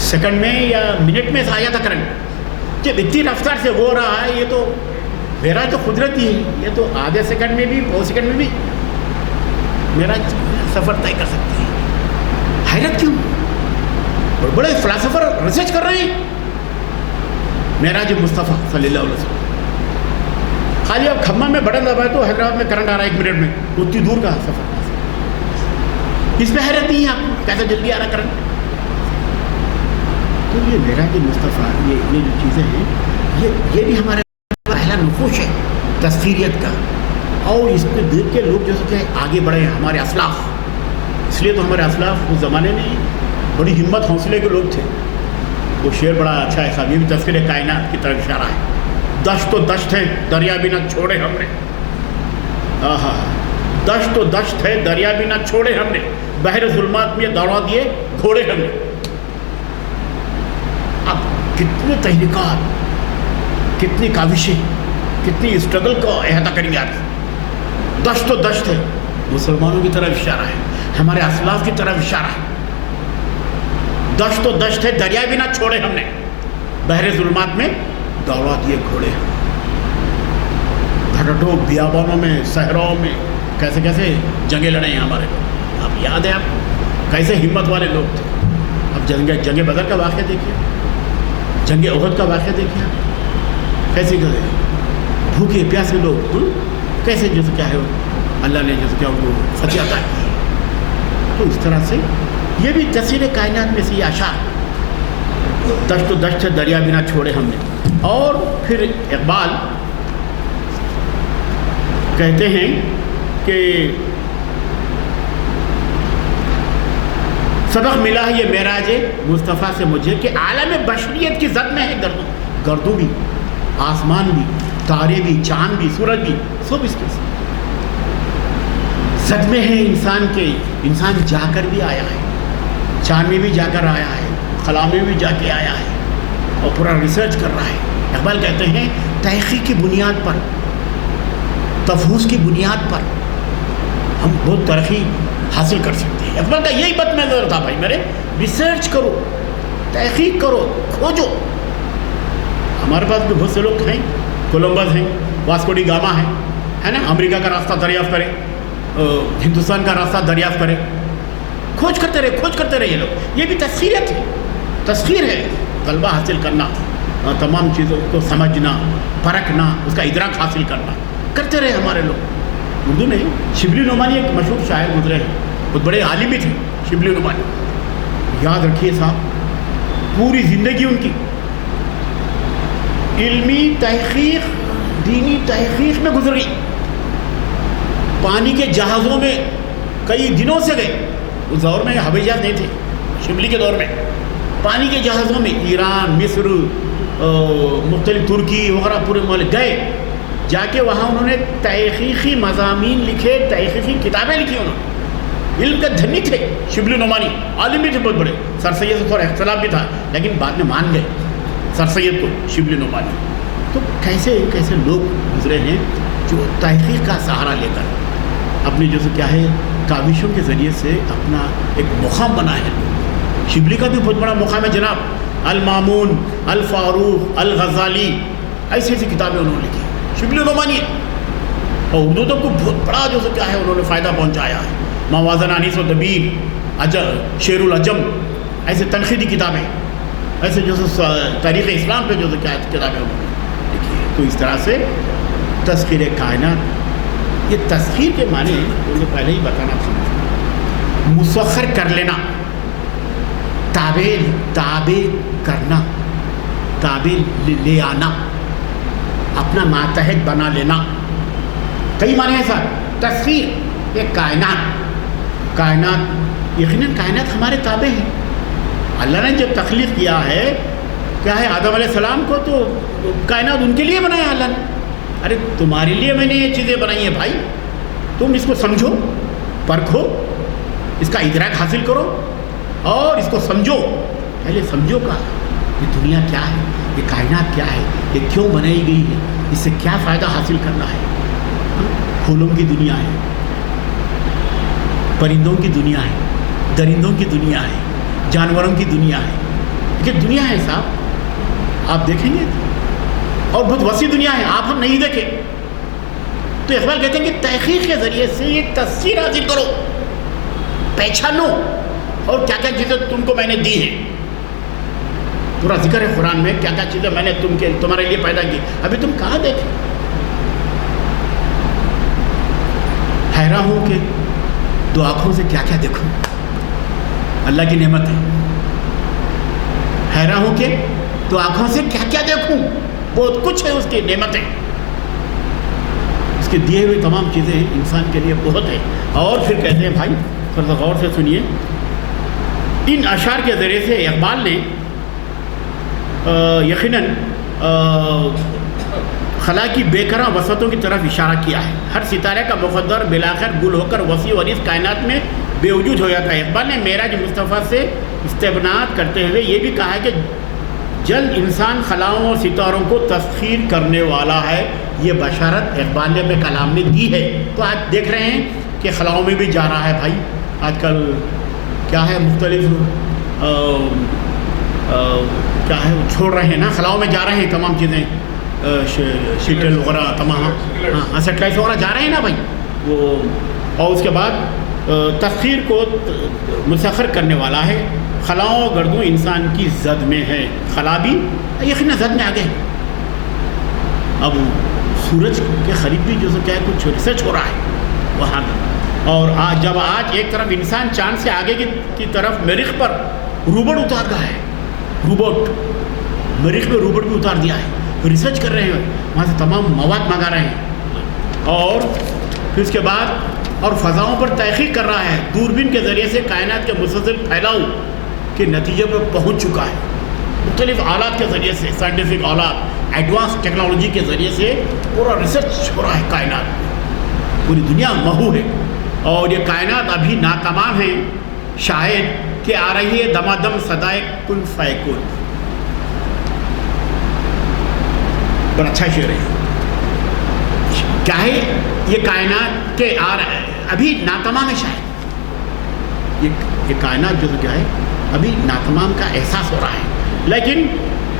سیکنڈ میں یا منٹ میں آ جاتا کرنٹ۔ جب اتنی رفتار سے ہو رہا ہے، یہ تو میرا تو قدرتی ہے، یہ تو آدھے سیکنڈ میں بھی 2 سیکنڈ میں بھی میرا سفر طے کر سکتے ہیں۔ حیرت کیوں؟ بڑے بڑے فلاسفر ریسرچ کر رہے ہیں۔ معراج مصطفیٰ صلی اللہ علیہ وسلم، خالی اب کھمبا میں بٹن دبائے تو حیدرآباد میں کرنٹ آ رہا ہے 1 منٹ میں، اتنی دور کا سفر۔ اس پہ حیرت نہیں ہے آپ کو کیسے جلدی آ رہا کرنٹ؟ تو یہ معراج مصطفیٰ، یہ جو چیزیں ہیں، یہ بھی ہمارے پہلا نقوش ہے تسخیریت کا، اور اس کو دیکھ کے لوگ جو کہ آگے بڑھے ہیں ہمارے اسلاف۔ اس لیے تو ہمارے اسلاف اس زمانے میں بڑی ہمت حوصلے کے لوگ تھے۔ وہ شعر بڑا اچھا ہے صاحب، یہ بھی تذکر کائنات کی طرف اشارہ ہے۔ دشت و دشت ہے دریا بھی نہ چھوڑے ہم نے، آہا، دشت و دشت ہے دریا بھی نہ چھوڑے ہم نے، بحر ظلمات میں دوڑا دیے گھوڑے ہم نے۔ اب کتنے تحریکات، کتنی کاوشیں، کتنی اسٹرگل کا احاطہ کریں گے آپ۔ دشت و دشت ہے، مسلمانوں کی طرف اشارہ ہے، ہمارے اسلاف کی طرف اشارہ ہے۔ دشت و دشت ہے دریا بھی نہ چھوڑے ہم نے، بحر ظلمات میں دوڑا دیے گھوڑے ہم۔ بھٹٹوں بیابانوں میں، صحراؤں میں کیسے کیسے جنگیں لڑے ہیں ہمارے لوگ۔ اب یاد ہے آپ کیسے ہمت والے لوگ تھے۔ اب جنگ بدر کا واقعہ دیکھیے، جنگ احد کا واقعہ دیکھیے، کیسے کیسے بھوکے پیاسے لوگ کیسے جیسے کیا ہے اللہ نے جیسے کیا ان کو فتح عطا کی۔ تو اس طرح سے یہ بھی تفسیر کائنات میں سے یہ اشعار، دشت و دشت ہے دریا بھی نہ چھوڑے ہم نے۔ اور پھر اقبال کہتے ہیں کہ سبق ملا ہے یہ معراج مصطفیٰ سے مجھے کہ عالم بشریت کی زد میں ہے گردوں بھی، آسمان بھی، تارے بھی، چاند بھی، سورج بھی، سب اس کے زد میں ہے انسان کے۔ انسان جا کر بھی آیا ہے، چاند میں بھی جا کر آیا ہے، خلا میں بھی جا کے آیا ہے، اور پورا ریسرچ کر رہا ہے۔ اقبال کہتے ہیں تحقیق کی بنیاد پر، تفحص کی بنیاد پر ہم بہت ترقی حاصل کر سکتے ہیں۔ اقبال کا یہی بات نظر تھا، بھائی میرے ریسرچ کرو، تحقیق کرو، کھوجو۔ ہمارے پاس بھی بہت سے لوگ ہیں، کولمبس ہیں، واسکو ڈی گاما ہے نا، امریکہ کا راستہ دریافت کرے، ہندوستان کا راستہ دریافت کرے، کھوج کرتے رہے یہ لوگ۔ یہ بھی تسخیریت ہے، تسخیر ہے، غلبہ حاصل کرنا، تمام چیزوں کو سمجھنا، پرکھنا، اس کا ادراک حاصل کرنا، کرتے رہے ہمارے لوگ۔ اردو میں شبلی نعمانی ایک مشہور شاعر گزرے ہیں، بہت بڑے عالم بھی تھے شبلی نعمانی۔ یاد رکھیے صاحب، پوری زندگی ان کی علمی تحقیق، دینی تحقیق میں گزری۔ پانی کے جہازوں میں کئی دنوں سے گئے، اس دور میں ہوائی جہاز نہیں تھے، شبلی کے دور میں پانی کے جہازوں میں ایران، مصر، مختلف ترکی وغیرہ پورے ملک گئے، جا کے وہاں انہوں نے تحقیقی مضامین لکھے، تحقیقی کتابیں لکھی۔ انہوں نے علم کا دھنی تھے شبلی نعمانی، عالم بھی تھے بہت بڑے۔ سر سید سے تھوڑا اختلاف بھی تھا، لیکن بعد میں مان گئے سر سید کو، شبلی نعمانی۔ تو کیسے کیسے لوگ گزرے ہیں جو تحقیق کا سہارا لے کر اپنی جو سے کیا ہے کاوشوں کے ذریعے سے اپنا ایک مقام بنا ہے۔ شبلی کا بھی بہت بڑا مقام ہے جناب، المامون، الفاروق، الغزالی، ایسی ایسی کتابیں انہوں نے لکھی، شبلی نعمانی۔ اور اردو تک کو بہت بڑا جو سے کیا ہے انہوں نے فائدہ پہنچایا ہے۔ موازن انیس و دبیر، شیر العجم، ایسے تنقیدی کتابیں، ایسے جو سے تاریخ اسلام پہ جو سے کیا کتابیں انہوں نے لکھی ہے۔ تو اس طرح سے تذکیر کائنات، یہ تذکیر کے معنی انہوں نے پہلے ہی بتانا تھا، مسخر کر لینا، تابع کرنا، تابع لے آنا، اپنا ماتحت بنا لینا۔ کئی معنی ہیں سر تذکیر، یہ کائنات یقیناً کائنات ہمارے تابع ہیں۔ اللہ نے جب تخلیق کیا ہے، کیا ہے آدم علیہ السلام کو، تو کائنات ان کے لیے بنایا اللہ نے۔ ارے تمہارے لیے میں نے یہ چیزیں بنائی ہیں بھائی، تم اس کو سمجھو، پرکھو، اس کا ادراک حاصل کرو اور اس کو سمجھو۔ پہلے سمجھو کا یہ دنیا کیا ہے، یہ کائنات کیا ہے، یہ کیوں بنائی گئی ہے، اس سے کیا فائدہ حاصل کرنا ہے۔ پھولوں کی دنیا ہے، پرندوں کی دنیا ہے، درندوں کی دنیا ہے، جانوروں کی دنیا ہے، یہ دنیا ہے صاحب، آپ دیکھیں گے اور بہت وسیع دنیا ہے، آپ ہم نہیں دیکھیں. تو اقبال کہتے ہیں کہ تحقیق کے ذریعے سے ایک تصویر حاصل کرو، پہچانو، اور کیا کیا چیزیں تم کو میں نے دی ہیں. پورا ذکر ہے قرآن میں کیا کیا چیزیں میں نے تمہارے لیے پیدا کی. ابھی تم کہاں دیکھیں؟ حیران ہوں کہ دو آنکھوں سے کیا کیا دیکھوں، اللہ کی نعمت ہے. حیران ہوں کہ دو آنکھوں سے کیا کیا دیکھوں، بہت کچھ ہے اس کی نعمتیں، اس کے دیے ہوئے تمام چیزیں انسان کے لیے بہت ہے. اور پھر کہتے ہیں بھائی تھوڑا سا غور سے سنیے، ان اشعار کے ذریعے سے اقبال نے یقیناً خلا کی بے قرار وسعتوں کی طرف اشارہ کیا ہے. ہر ستارے کا مقدر بالآخر گل ہو کر وسیع اور اس کائنات میں بے وجود ہو جاتا ہے. اقبال نے معراج مصطفیٰ سے استبنات کرتے ہوئے یہ بھی کہا ہے کہ جلد انسان خلاؤں اور ستاروں کو تسخیر کرنے والا ہے. یہ بشارت اقبال نے اپنے کلام میں دی ہے. تو آج دیکھ رہے ہیں کہ خلاؤں میں بھی جا رہا ہے بھائی. آج کل کیا ہے مختلف کیا ہے چھوڑ رہے ہیں نا، خلاؤں میں جا رہے ہیں تمام چیزیں، شٹل وغیرہ تمام، ہاں سیٹلائٹ وغیرہ جا رہے ہیں نا بھائی وہ. اور اس کے بعد تسخیر کو مسخر کرنے والا ہے. خلاؤں گردوں انسان کی زد میں ہے، خلا بھی یقیناً زد میں آگے. اب سورج کے قریب بھی جو کیا ہے کچھ ریسرچ ہو رہا ہے وہاں بھی. اور جب آج ایک طرف انسان چاند سے آگے کی طرف مریخ پر روبوٹ اتار رہا ہے، روبوٹ مریخ پہ روبوٹ بھی اتار دیا ہے، ریسرچ کر رہے ہیں وہاں سے تمام مواد منگا رہے ہیں. اور پھر اس کے بعد اور فضاؤں پر تحقیق کر رہا ہے. دوربین کے ذریعے سے کائنات کے مسلسل پھیلاؤ کے نتیجے پر پہنچ چکا ہے. مختلف آلات کے ذریعے سے، سائنٹیفک آلات، ایڈوانس ٹیکنالوجی کے ذریعے سے پورا ریسرچ ہو رہا ہے کائنات میں. پوری دنیا محو ہے اور یہ کائنات ابھی ناتمام ہے. شاید کہ آ رہی ہے دمادم صدائے کن فیکن. بڑا اچھا شعر ہے. کیا ہے یہ کائنات کے ابھی ناتمام ہے. شاید یہ کائنات جو کیا ہے ابھی ناتمام کا احساس ہو رہا ہے، لیکن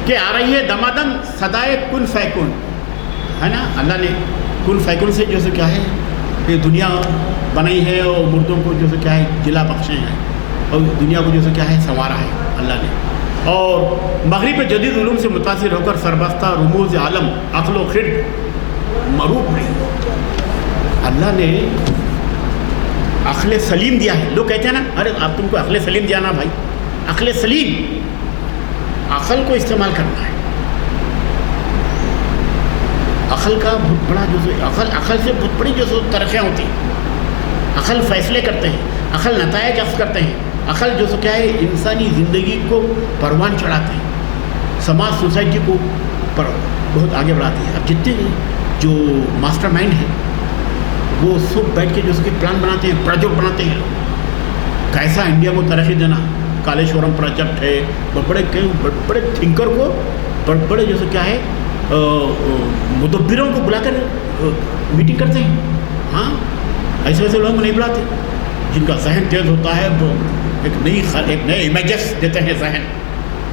کہ آ رہی ہے دمادم صدائے کن فیکن، ہے نا. اللہ نے کن فیکن سے جو کیا ہے یہ دنیا بنائی ہے اور مردوں کو جو کیا ہے جلا بخشے ہیں اور دنیا کو جو کیا ہے سنوارا ہے اللہ نے. اور مغرب جدید علوم سے متاثر ہو کر سربستہ رموز عالم عقل و خرد مروب نہیں. اللہ نے عقل سلیم دیا ہے. لوگ کہتے ہیں نا ارے آپ تم کو عقل سلیم دیا نا بھائی. عقل سلیم، عقل کو استعمال کرنا ہے. عقل کا بہت بڑا جو عقل سے بہت بڑی جو ترقیاں ہوتی ہیں. عقل فیصلے کرتے ہیں، عقل نتائج اخذ کرتے ہیں. عقل جو کیا ہے انسانی زندگی کو پروان چڑھاتے ہیں، سماج سوسائٹی کو بہت آگے بڑھاتی ہے. اب جتنے جو ماسٹر مائنڈ ہیں وہ سب بیٹھ کے جو کہ پلان بناتے ہیں، پروجیکٹ بناتے ہیں. کیسا انڈیا کو ترقی دینا، کالیشورم پروجیکٹ ہے. بڑے بڑے تھنکر کو بڑے جو کیا ہے مدبروں کو بلا کر میٹنگ کرتے ہیں. ہاں ایسے ویسے لوگوں کو نہیں بلاتے جن کا ذہن تیز ہوتا ہے، وہ ایک نئے امیجز دیتے ہیں ذہن.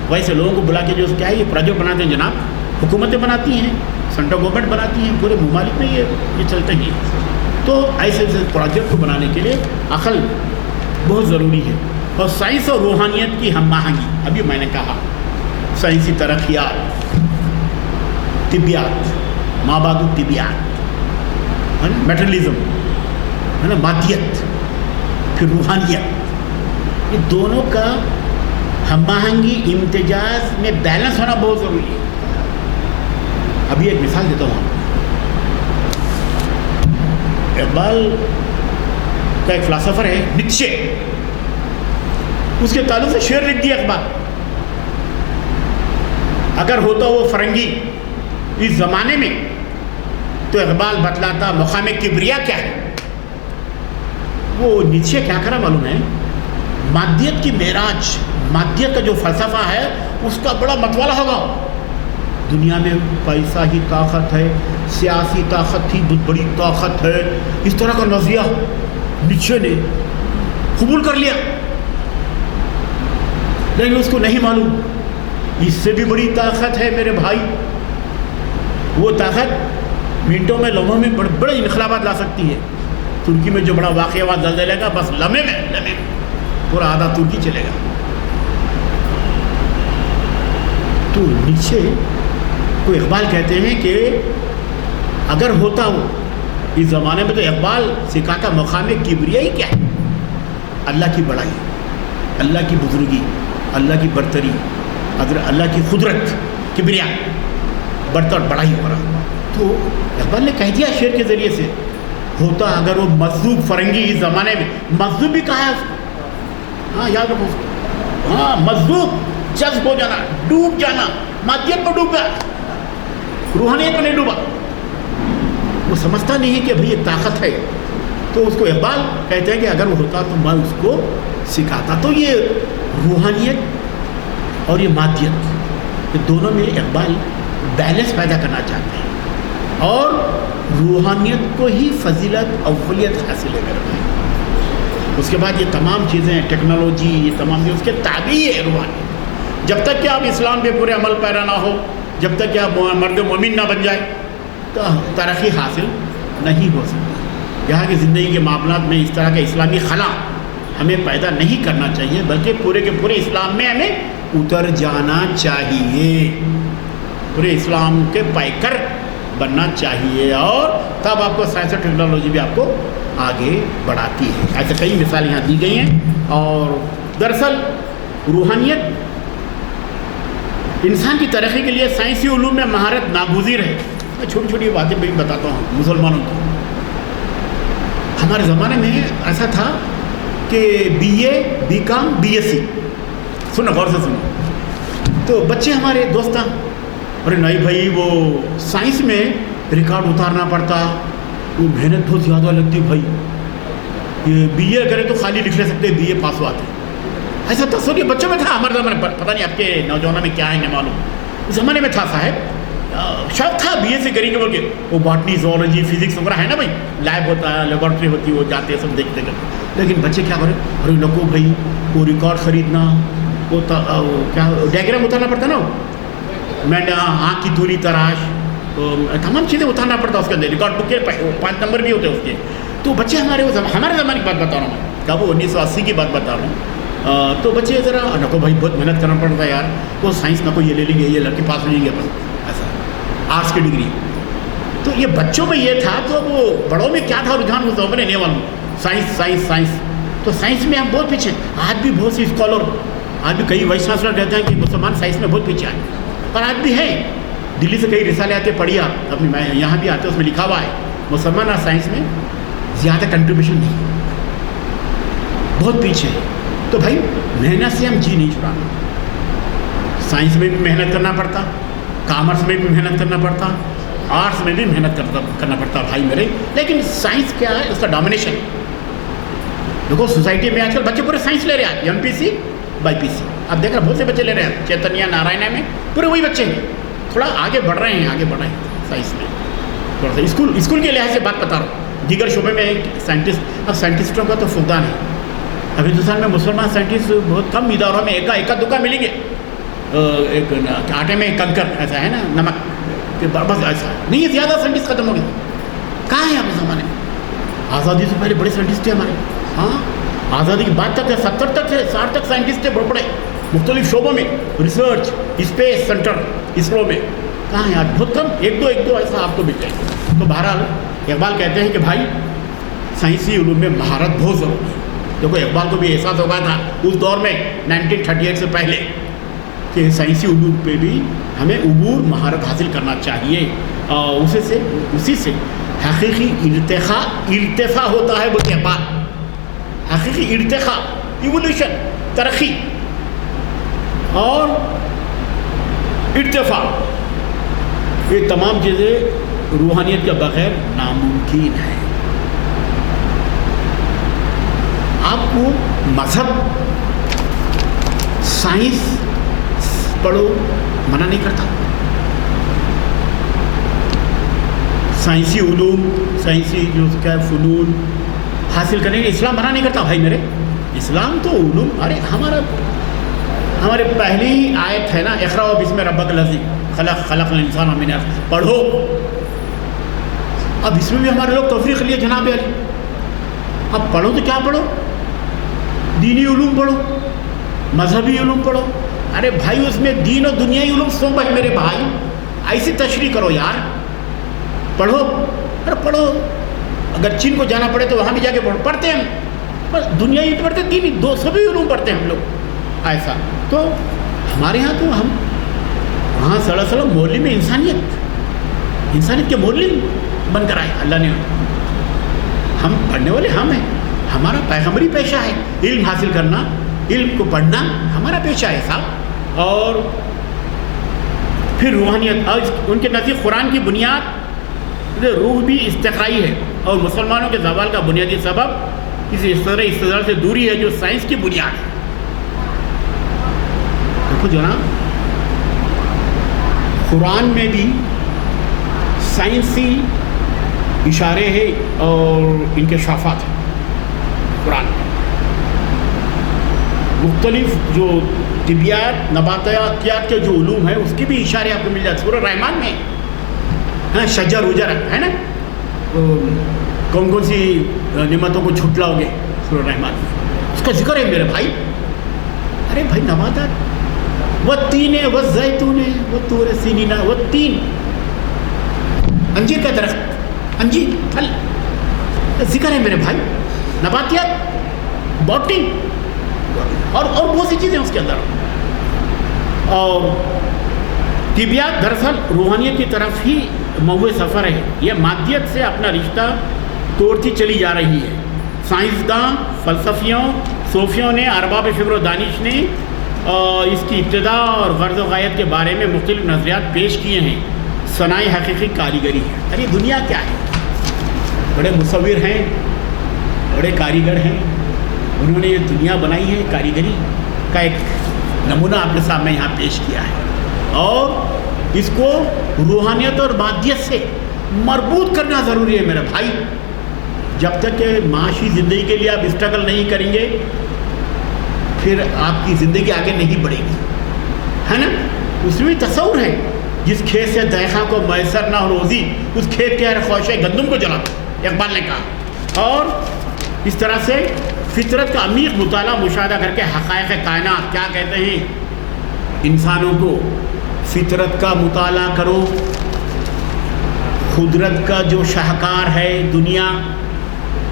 ویسے لوگوں کو بلا کے جو کیا ہے یہ پروجیکٹ بناتے ہیں. جناب حکومتیں بناتی ہیں، سینٹرل گورنمنٹ بناتی ہیں، پورے ممالک میں یہ چلتے ہیں. تو ایسے پروجیکٹ کو بنانے کے لیے عقل بہت ضروری ہے. اور سائنس اور روحانیت کی ہم آہنگی، ابھی میں نے کہا سائنسی ترقیات، طبیات، مابعد الطبیات، ہے نا، میٹرلزم، ہے نا، مادیت، پھر روحانیت، یہ دونوں کا ہم آہنگی امتزاج میں بیلنس ہونا بہت ضروری ہے. ابھی ایک مثال دیتا ہوں. اقبال کا ایک فلاسفر ہے نیچے، اس کے تعلق سے شعر لکھ دیا اقبال. اگر ہوتا وہ فرنگی اس زمانے میں تو اقبال بتلاتا مقام کبریا کیا ہے. وہ نیچے کیا کرا معلوم ہے، مادیت کی معراج، مادیت کا جو فلسفہ ہے اس کا بڑا متوالا ہوگا. دنیا میں پیسہ ہی طاقت ہے، سیاسی طاقت ہی بہت بڑی طاقت ہے، اس طرح کا نظریہ نیچے نے قبول کر لیا، لیکن اس کو نہیں معلوم اس سے بھی بڑی طاقت ہے میرے بھائی. وہ طاقت منٹوں میں، لمحوں میں بڑے انقلابات لا سکتی ہے. ترکی میں جو بڑا واقعہ ہوا زلزلے کا، بس لمحے میں پورا آدھا ترکی چلے گا. تو نیچے کو اقبال کہتے ہیں کہ اگر ہوتا ہو اس زمانے میں، تو اقبال سکھاتا مقام کبریائی کیا ہے؟ اللہ کی بڑائی، اللہ کی بزرگی، اللہ کی برتری، اللہ کی قدرت، کبریا، برتر بڑائی ہو رہا. تو اقبال نے کہہ دیا شعر کے ذریعے سے، ہوتا اگر وہ مذہوب فرنگی اس زمانے میں، مذہوب بھی کہا ہے اس کو، ہاں یاد رکھو اس کو، ہاں مذہوب، جذب ہو جانا، ڈوب جانا، مادیت میں ڈوب گیا، روحانیت میں نہیں ڈوبا. وہ سمجھتا نہیں ہے کہ بھئی یہ طاقت ہے. تو اس کو اقبال کہتے ہیں کہ اگر وہ ہوتا تو میں اس کو سکھاتا. تو یہ روحانیت اور یہ مادیت، یہ دونوں میں اقبال بیلنس پیدا کرنا چاہتے ہیں، اور روحانیت کو ہی فضیلت، اولیت حاصل ہے میرے بھائی. اس کے بعد یہ تمام چیزیں، ٹیکنالوجی، یہ تمام چیزیں اس کے تابع ہے روحانیت. جب تک کہ آپ اسلام پہ پورے عمل پیرا نہ ہو، جب تک کہ آپ مرد مومن نہ بن جائے، تو ترقی حاصل نہیں ہو سکتی. یہاں کی زندگی کے معاملات میں اس طرح کا اسلامی خلا ہمیں پیدا نہیں کرنا چاہیے، بلکہ پورے کے پورے اسلام میں ہمیں اتر جانا چاہیے، پورے اسلام کے پیکر بننا چاہیے. اور تب آپ کو سائنس اور ٹیکنالوجی بھی آپ کو آگے بڑھاتی ہے. ایسے کئی مثالیں یہاں دی گئی ہیں. اور دراصل روحانیت انسان کی ترقی کے لیے سائنسی علوم میں مہارت ناگزیر ہے. میں چھوٹی چھوٹی باتیں بھی بتاتا ہوں مسلمانوں کو. ہمارے زمانے میں ایسا تھا کہ B A, B com, B S C, سنو غور سے سنو. تو بچے ہمارے دوستاں، ارے نہیں بھائی وہ سائنس میں ریکارڈ اتارنا پڑتا، وہ محنت بہت زیادہ لگتی بھائی. یہ بی اے کرے تو خالی لکھ لے سکتے، بی اے پاس ہو آتے. ایسا تصور بچوں میں تھا ہمارے زمانے پر. پتہ نہیں آپ کے نوجوانوں میں کیا ہے نہیں معلوم. اس زمانے میں تھا صاحب، شوق تھا بی اے سی کریں گے بول کے. وہ باٹنی، زوالوجی، فزکس وغیرہ ہے نا بھائی، لیب ہوتا ہے، لیبارٹری ہوتی ہے، وہ جاتے ہیں سب دیکھتے کرتے. لیکن بچے کیا کریں، ارے لوگوں بھائی وہ ریکارڈ خریدنا، وہ کیا ڈائگرام اتارنا پڑتا نا، میں آنکھ کی دوری تراش، تمام چیزیں اتارنا پڑتا اس کے اندر. ریکارڈ بک کے 5 نمبر بھی ہوتے ہیں اس کے. تو بچے ہمارے زمانے کی بات بتا رہا ہوں میں، کیا وہ 1980 کی بات بتا رہا ہوں. تو بچے ذرا نکو بھائی بہت محنت کرنا پڑتا ہے یار، وہ سائنس نہ کو یہ لے لیں گے، یہ لڑکے پاس ہو جائیں گے اپن، ایسا آرٹس کی ڈگری. تو یہ بچوں میں یہ تھا. تو وہ بڑوں میں کیا تھا رجحان، اس زمانے نہیں معلوم. Science science science. تو سائنس میں ہم بہت پیچھے. آج بھی بہت سی اسکالر، آج بھی کئی وائس چانسلر کہتے ہیں کہ مسلمان سائنس میں بہت پیچھے آئے، پر آج بھی ہے. دلی سے کئی رسالے آتے پڑھی آپ اپنی، میں یہاں بھی آتے، اس میں لکھا ہوا ہے مسلمان اور سائنس میں زیادہ کنٹریبیوشن نہیں، بہت پیچھے ہے. تو بھائی محنت سے ہم جی نہیں چھڑانا. سائنس میں بھی محنت کرنا پڑتا، کامرس میں بھی محنت کرنا پڑتا، آرٹس میں بھی محنت کرنا پڑتا بھائی میرے. لیکن سائنس کیا ہے، اس کا ڈومینیشن دیکھو. سوسائٹی میں آج کل بچے پورے سائنس لے رہے ہیں، ایم پی سی، بائی پی سی. اب دیکھ رہے بہت سے بچے لے رہے ہیں، چیتنیا، نارائنا میں پورے وہی بچے ہیں. تھوڑا آگے بڑھ رہے ہیں سائنس میں تھوڑا سا. اسکول کے لحاظ سے بات بتا رہا ہوں. دیگر شعبے میں سائنٹسٹ، اب سائنٹسٹوں کا تو فقدان ہے. اب ہندوستان میں مسلمان سائنٹسٹ بہت کم اداروں میں ایک دکا ملیں گے. ایک آٹے میں کنکر ایسا ہے نا، نمک کہ بس ایسا نہیں ہے. زیادہ سائنٹسٹ ختم ہو گئے. کہاں ہیں آپ زمانے میں؟ آزادی سے پہلے بڑے سائنٹسٹ تھے ہمارے. ہاں آزادی کی بات تک ہے، 70 تک ہے، 60 تک سائنٹسٹ تھے بڑے بڑے مختلف شعبوں میں. ریسرچ اسپیس سینٹر اسرو میں. کہاں ہیں آج؟ بہت کم، ایک دو ایسا آپ کو مل جائے. تو بہرحال اقبال کہتے ہیں کہ بھائی سائنسی علوم میں مہارت بہت ضروری ہے. دیکھو اقبال کو بھی احساس ہوگا تھا اس دور میں 1938 سے پہلے کہ سائنسی علوم پہ بھی ہمیں عبور، مہارت حاصل کرنا چاہیے. اسی سے حقیقی ارتفاع ہوتا ہے. بولتے اقبال حقیقی ارتقاء، ایولیوشن، ترقی اور ارتفاع، یہ تمام چیزیں روحانیت کے بغیر ناممکن ہے. آپ کو مذہب، سائنس پڑھو منع نہیں کرتا، سائنسی علوم، سائنسی جو کیا فنون حاصل کرنے کے اسلام منع نہیں کرتا بھائی میرے. اسلام تو علوم، ارے ہمارے پہلی آیت ہے نا، اقرأ بسم ربک الذی خلق الانسان من علق، پڑھو. اب اس میں بھی ہمارے لوگ تفریق لیے جناب علی. اب پڑھو تو کیا پڑھو؟ دینی علوم پڑھو، مذہبی علوم پڑھو. ارے بھائی اس میں دین اور دنیائی علوم سب ہے میرے بھائی. ایسی تشریح کرو یار، پڑھو. ارے پڑھو، اگر چین کو جانا پڑے تو وہاں بھی جا کے پڑھتے ہیں ہم. بس دنیائی پڑھتے، دینی، دو سبھی علوم پڑھتے ہیں ہم لوگ. ایسا تو ہمارے یہاں تو ہم وہاں صلی اللہ علیہ وسلم مولوی میں انسانیت کے مولوی بن کر آئے. اللہ نے، ہم پڑھنے والے ہم ہیں، ہمارا پیغمبری پیشہ ہے علم حاصل کرنا، علم کو پڑھنا ہمارا پیشہ ہے صاحب. اور پھر روحانیت، اور ان کے نزدیک قرآن کی بنیاد روح بھی استقرائی ہے، اور مسلمانوں کے زوال کا بنیادی سبب کسی استدلال سے دوری ہے جو سائنس کی بنیاد ہے. دیکھو جناب، قرآن میں بھی سائنسی اشارے ہیں اور انکشافات ہیں. قرآن میں مختلف جو طبیعت، نباتیات کے جو علوم ہیں اس کے بھی اشارے آپ کو مل جاتے. سورہ رحمان میں ہاں شجر وجر ہے نا، کون کون سی نعمتوں کو چھٹلاؤ گے، سورہ رحمان اس کا ذکر ہے میرے بھائی. ارے بھائی نباتات، والتین والزیتون والطور سینین، والتین انجیر کا درخت، انجیر پھل ذکر ہے میرے بھائی. نباتیات، باٹنی اور بہت سی چیزیں اس کے اندر. اور طبیعت دراصل روحانیت کی طرف ہی موضوع سفر ہے. یہ مادیت سے اپنا رشتہ توڑتی چلی جا رہی ہے. سائنسداں، فلسفیوں، صوفیوں نے، ارباب فکر و دانش نے اس کی ابتدا اور غرض و غایت کے بارے میں مختلف نظریات پیش کیے ہیں. صناعی حقیقی کاریگری ہے. ارے دنیا کیا ہے؟ بڑے مصور ہیں، بڑے کاریگر ہیں، انہوں نے یہ دنیا بنائی ہے. کاریگری کا ایک نمونہ آپ کے سامنے یہاں پیش کیا ہے، اور اس کو روحانیت اور مادیت سے مربوط کرنا ضروری ہے میرے بھائی. جب تک کہ معاشی زندگی کے لیے آپ اسٹرگل نہیں کریں گے پھر آپ کی زندگی آگے نہیں بڑھے گی، ہے نا. اس میں تصور ہے، جس کھیت سے دہقاں کو میسر نہ ہو روزی، اس کھیت کے ہر خواہش گندم کو جلا دو، اقبال نے کہا. اور اس طرح سے فطرت کا عمیق مطالعہ مشاہدہ کر کے حقائق کائنات کیا کہتے ہیں انسانوں کو. فطرت کا مطالعہ کرو، قدرت کا جو شاہکار ہے دنیا،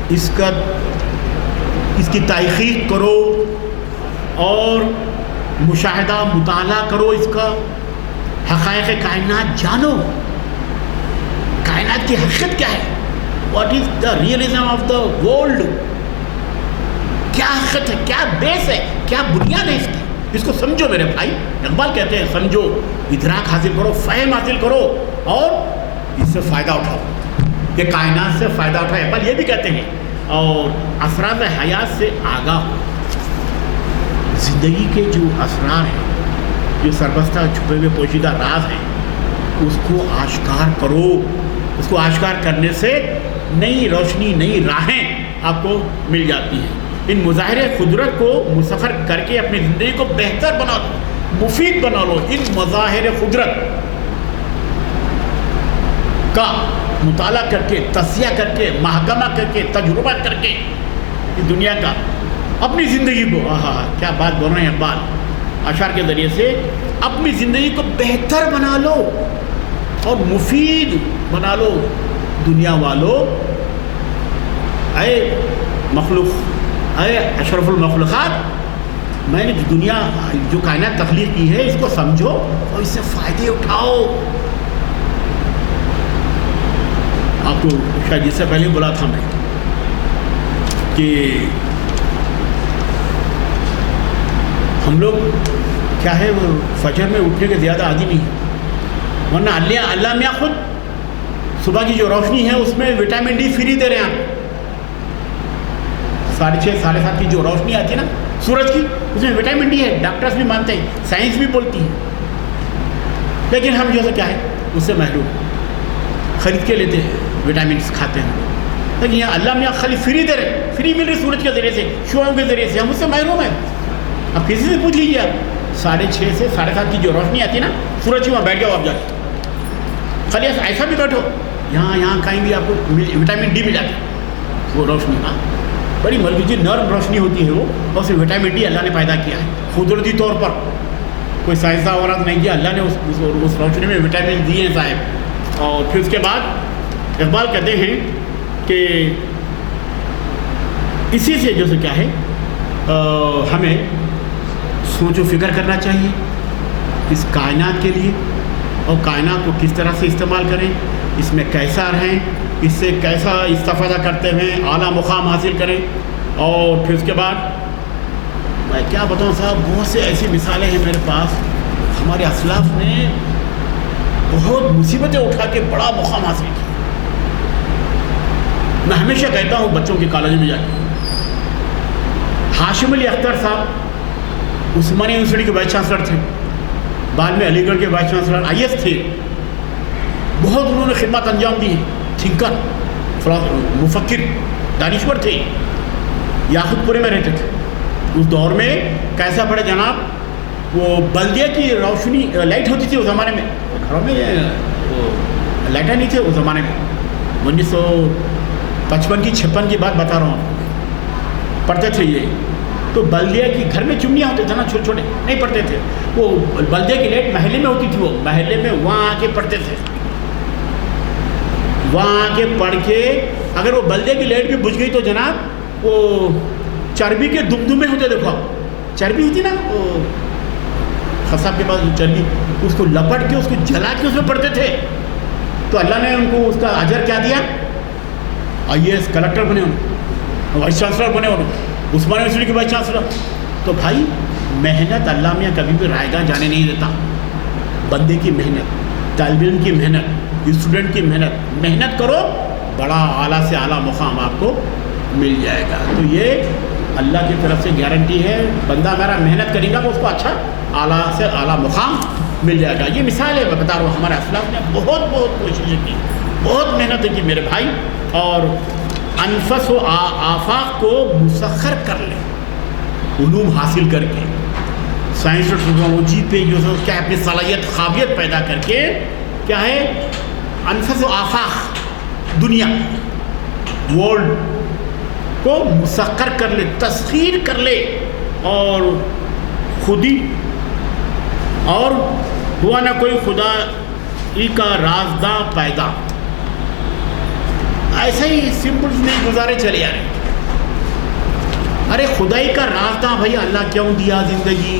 اس کی تحقیق کرو اور مشاہدہ مطالعہ کرو. اس کا حقائق کائنات جانو. کائنات کی حقیقت کیا ہے؟ What is the realism of the world? کیا حقیقت ہے، کیا بیس ہے، کیا بنیاد ہے اس کی؟ اس کو سمجھو میرے بھائی. اقبال کہتے ہیں سمجھو، ادراک حاصل کرو، فہم حاصل کرو اور اس سے فائدہ اٹھاؤ. یہ کائنات سے فائدہ اٹھاؤ. اقبال یہ بھی کہتے ہیں، اور اثرات حیات سے آگاہ ہو. زندگی کے جو اسرار ہیں، جو سربستہ چھپے ہوئے پوشیدہ راز ہیں، اس کو آشکار کرو. اس کو آشکار کرنے سے نئی روشنی، نئی راہیں آپ کو مل جاتی ہیں. ان مظاہر قدرت کو مسخر کر کے اپنی زندگی کو بہتر بنا لو، مفید بنا لو. ان مظاہر قدرت کا مطالعہ کر کے، تجزیہ کر کے، محکمہ کر کے، تجربہ کر کے اس دنیا کا اپنی زندگی کو، کیا بات بول رہے ہیں اقبال اشعار کے ذریعے سے، اپنی زندگی کو بہتر بنا لو اور مفید بنا لو. دنیا والو، اے مخلوق، اے اشرف المخلوقات، میں نے دنیا جو کائنات تخلیق کی ہے اس کو سمجھو اور اس سے فائدے اٹھاؤ. آپ کو شاید اس سے پہلے بولا تھا میں کہ ہم لوگ کیا ہے، وہ فجر میں اٹھنے کے زیادہ عادی نہیں، ورنہ اللہ میاں خود صبح کی جو روشنی ہے اس میں وٹامن ڈی فری دے رہے ہیں. آپ 6:30 7:30 کی جو روشنی آتی ہے نا سورج کی، اس میں وٹامن ڈی ہے. ڈاکٹرز بھی مانتے ہیں، سائنس بھی بولتی ہے. لیکن ہم جو ہے کیا ہے اس سے محروم، خرید کے لیتے ہیں، وٹامنس کھاتے ہیں. لیکن یہاں اللہ میاں خالی فری دے رہے، فری مل رہی سورج کے ذریعے سے، شعاؤں کے ذریعے سے، ہم اس سے محروم ہیں. اب کسی سے پوچھ لیجیے آپ 6:30 سے 7:30 کی جو روشنی آتی ہے نا سورج کی، وہاں بیٹھ جاؤ آپ جا کے، خالی ایسا بھی بیٹھو، یہاں کہیں بھی آپ کو وٹامن ڈی مل جاتی ہے وہ روشنی. ہاں بڑی ملکی نرم روشنی ہوتی ہے وہ، اور صرف وٹامن ڈی اللہ نے پیدا کیا ہے قدرتی طور پر، کوئی سائنسداں عورت نہیں کیا، اللہ نے اس روشنی میں وٹامن دیے ہیں صاحب. اور پھر اس کے بعد اقبال کہتے ہیں کہ اسی سے جو سے کیا ہے ہمیں سوچ و فکر کرنا چاہیے اس کائنات کے لیے، اور کائنات کو کس طرح سے استعمال کریں، اس میں کیسا رہیں، اس سے کیسا استفادہ کرتے ہوئے اعلیٰ مقام حاصل کریں. اور پھر اس کے بعد میں کیا بتاؤں صاحب، بہت سے ایسی مثالیں ہیں میرے پاس. ہمارے اسلاف نے بہت مصیبتیں اٹھا کے بڑا مقام حاصل کیا. میں ہمیشہ کہتا ہوں بچوں کے کالج میں جا کے، ہاشم علی اختر صاحب عثمانی یونیورسٹی کے وائس چانسلر تھے، بعد میں علی گڑھ کے وائس چانسلر IS تھے. بہت انہوں نے خدمات انجام دی، تھنکر، مفکر، دانشور تھے، یاقوت پورے میں رہتے تھے. اس دور میں کیسا پڑے جناب، وہ بلدیہ کی روشنی لائٹ ہوتی تھی اس زمانے میں، گھروں میں وہ لائٹیں نہیں تھے اس زمانے میں. 1955 کی 56 کی بات بتا رہا ہوں، پڑھتے تھے یہ. تو بلدیہ کی گھر میں چمنیاں ہوتے تھے نا چھوٹے چھوٹے، نہیں پڑھتے تھے وہ. بلدیہ کی لائٹ محلے میں ہوتی تھی، وہ محلے میں وہاں آ کے پڑھتے تھے. وہاں آ کے پڑھ کے اگر وہ بلدیہ کی لائٹ بھی بجھ گئی تو جناب وہ چربی کے دمدمے ہوتے، دیکھو چربی ہوتی نا وہ خصاب کے پاس چربی، اس کو لپٹ کے اس کو جلا کے اس میں پڑھتے تھے. تو اللہ نے ان کو اس کا اجر کیا دیا، IAS کلکٹر بنے، وائس چانسلر بنے، عثمانی یونیورسٹی کے وائس چانسلر. تو بھائی محنت اللہ میاں کبھی بھی رائے گاہ جانے نہیں دیتا. بندے کی محنت، طالب علم کی محنت، اسٹوڈنٹ کی محنت کرو، بڑا اعلیٰ سے اعلیٰ مقام آپ کو مل جائے گا. تو یہ اللہ کی طرف سے گارنٹی ہے، بندہ میرا محنت کرے گا تو اس کو اچھا اعلیٰ سے اعلیٰ مقام مل جائے گا. یہ مثال ہے، میں بتا رہا ہوں ہمارے اسلاف نے بہت کوششیں کی، بہت محنت کی میرے بھائی. اور انفس و آفاق کو مسخر کر لیں علوم حاصل کر کے، سائنس اور ٹیکنالوجی پہ جو کیا اپنی صلاحیت قابلیت پیدا کر کے کیا ہے انفس و آفاق دنیا ورلڈ کو مسخر کر لے، تسخیر کر لے. اور خودی اور ہوا نہ کوئی خدا ای کا رازداں پیدا، ایسے ہی سمپل نہیں گزارے چلے آ رہے. ارے خدائی کا رازداں بھائی اللہ کیوں دیا زندگی،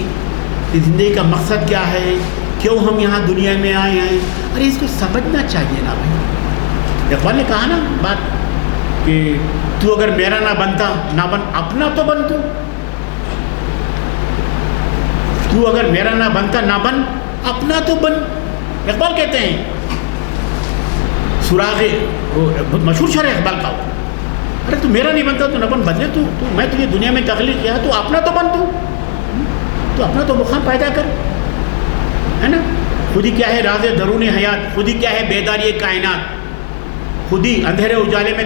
زندگی کا مقصد کیا ہے، کیوں ہم یہاں دنیا میں آئے ہیں، ارے اس کو سمجھنا چاہیے نا بھائی. اقبال نے کہا نا بات کہ تو اگر میرا نہ بنتا نہ بن، اپنا تو بن، تو اگر میرا نہ بنتا نہ بن، اپنا تو بن. اقبال کہتے ہیں سراغے، بہت مشہور شعر ہے اقبال کا، ارے تو میرا نہیں بنتا تو نہ بن، بدلے تو میں تجھے دنیا میں تخلیق کیا تو اپنا تو بن، تو اپنا تو مقام پیدا کر، ہے نا. خودی کیا ہے راز درون حیات، خودی کیا ہے بیداری کائنات، خودی اندھیرے اجالے میں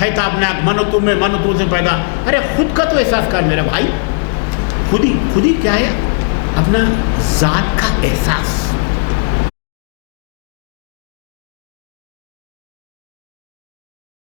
ہے تابناک، من و تم میں من و تو سے پیدا. ارے خود کا تو احساس کر میرا بھائی. خودی کیا ہے اپنا ذات کا احساس،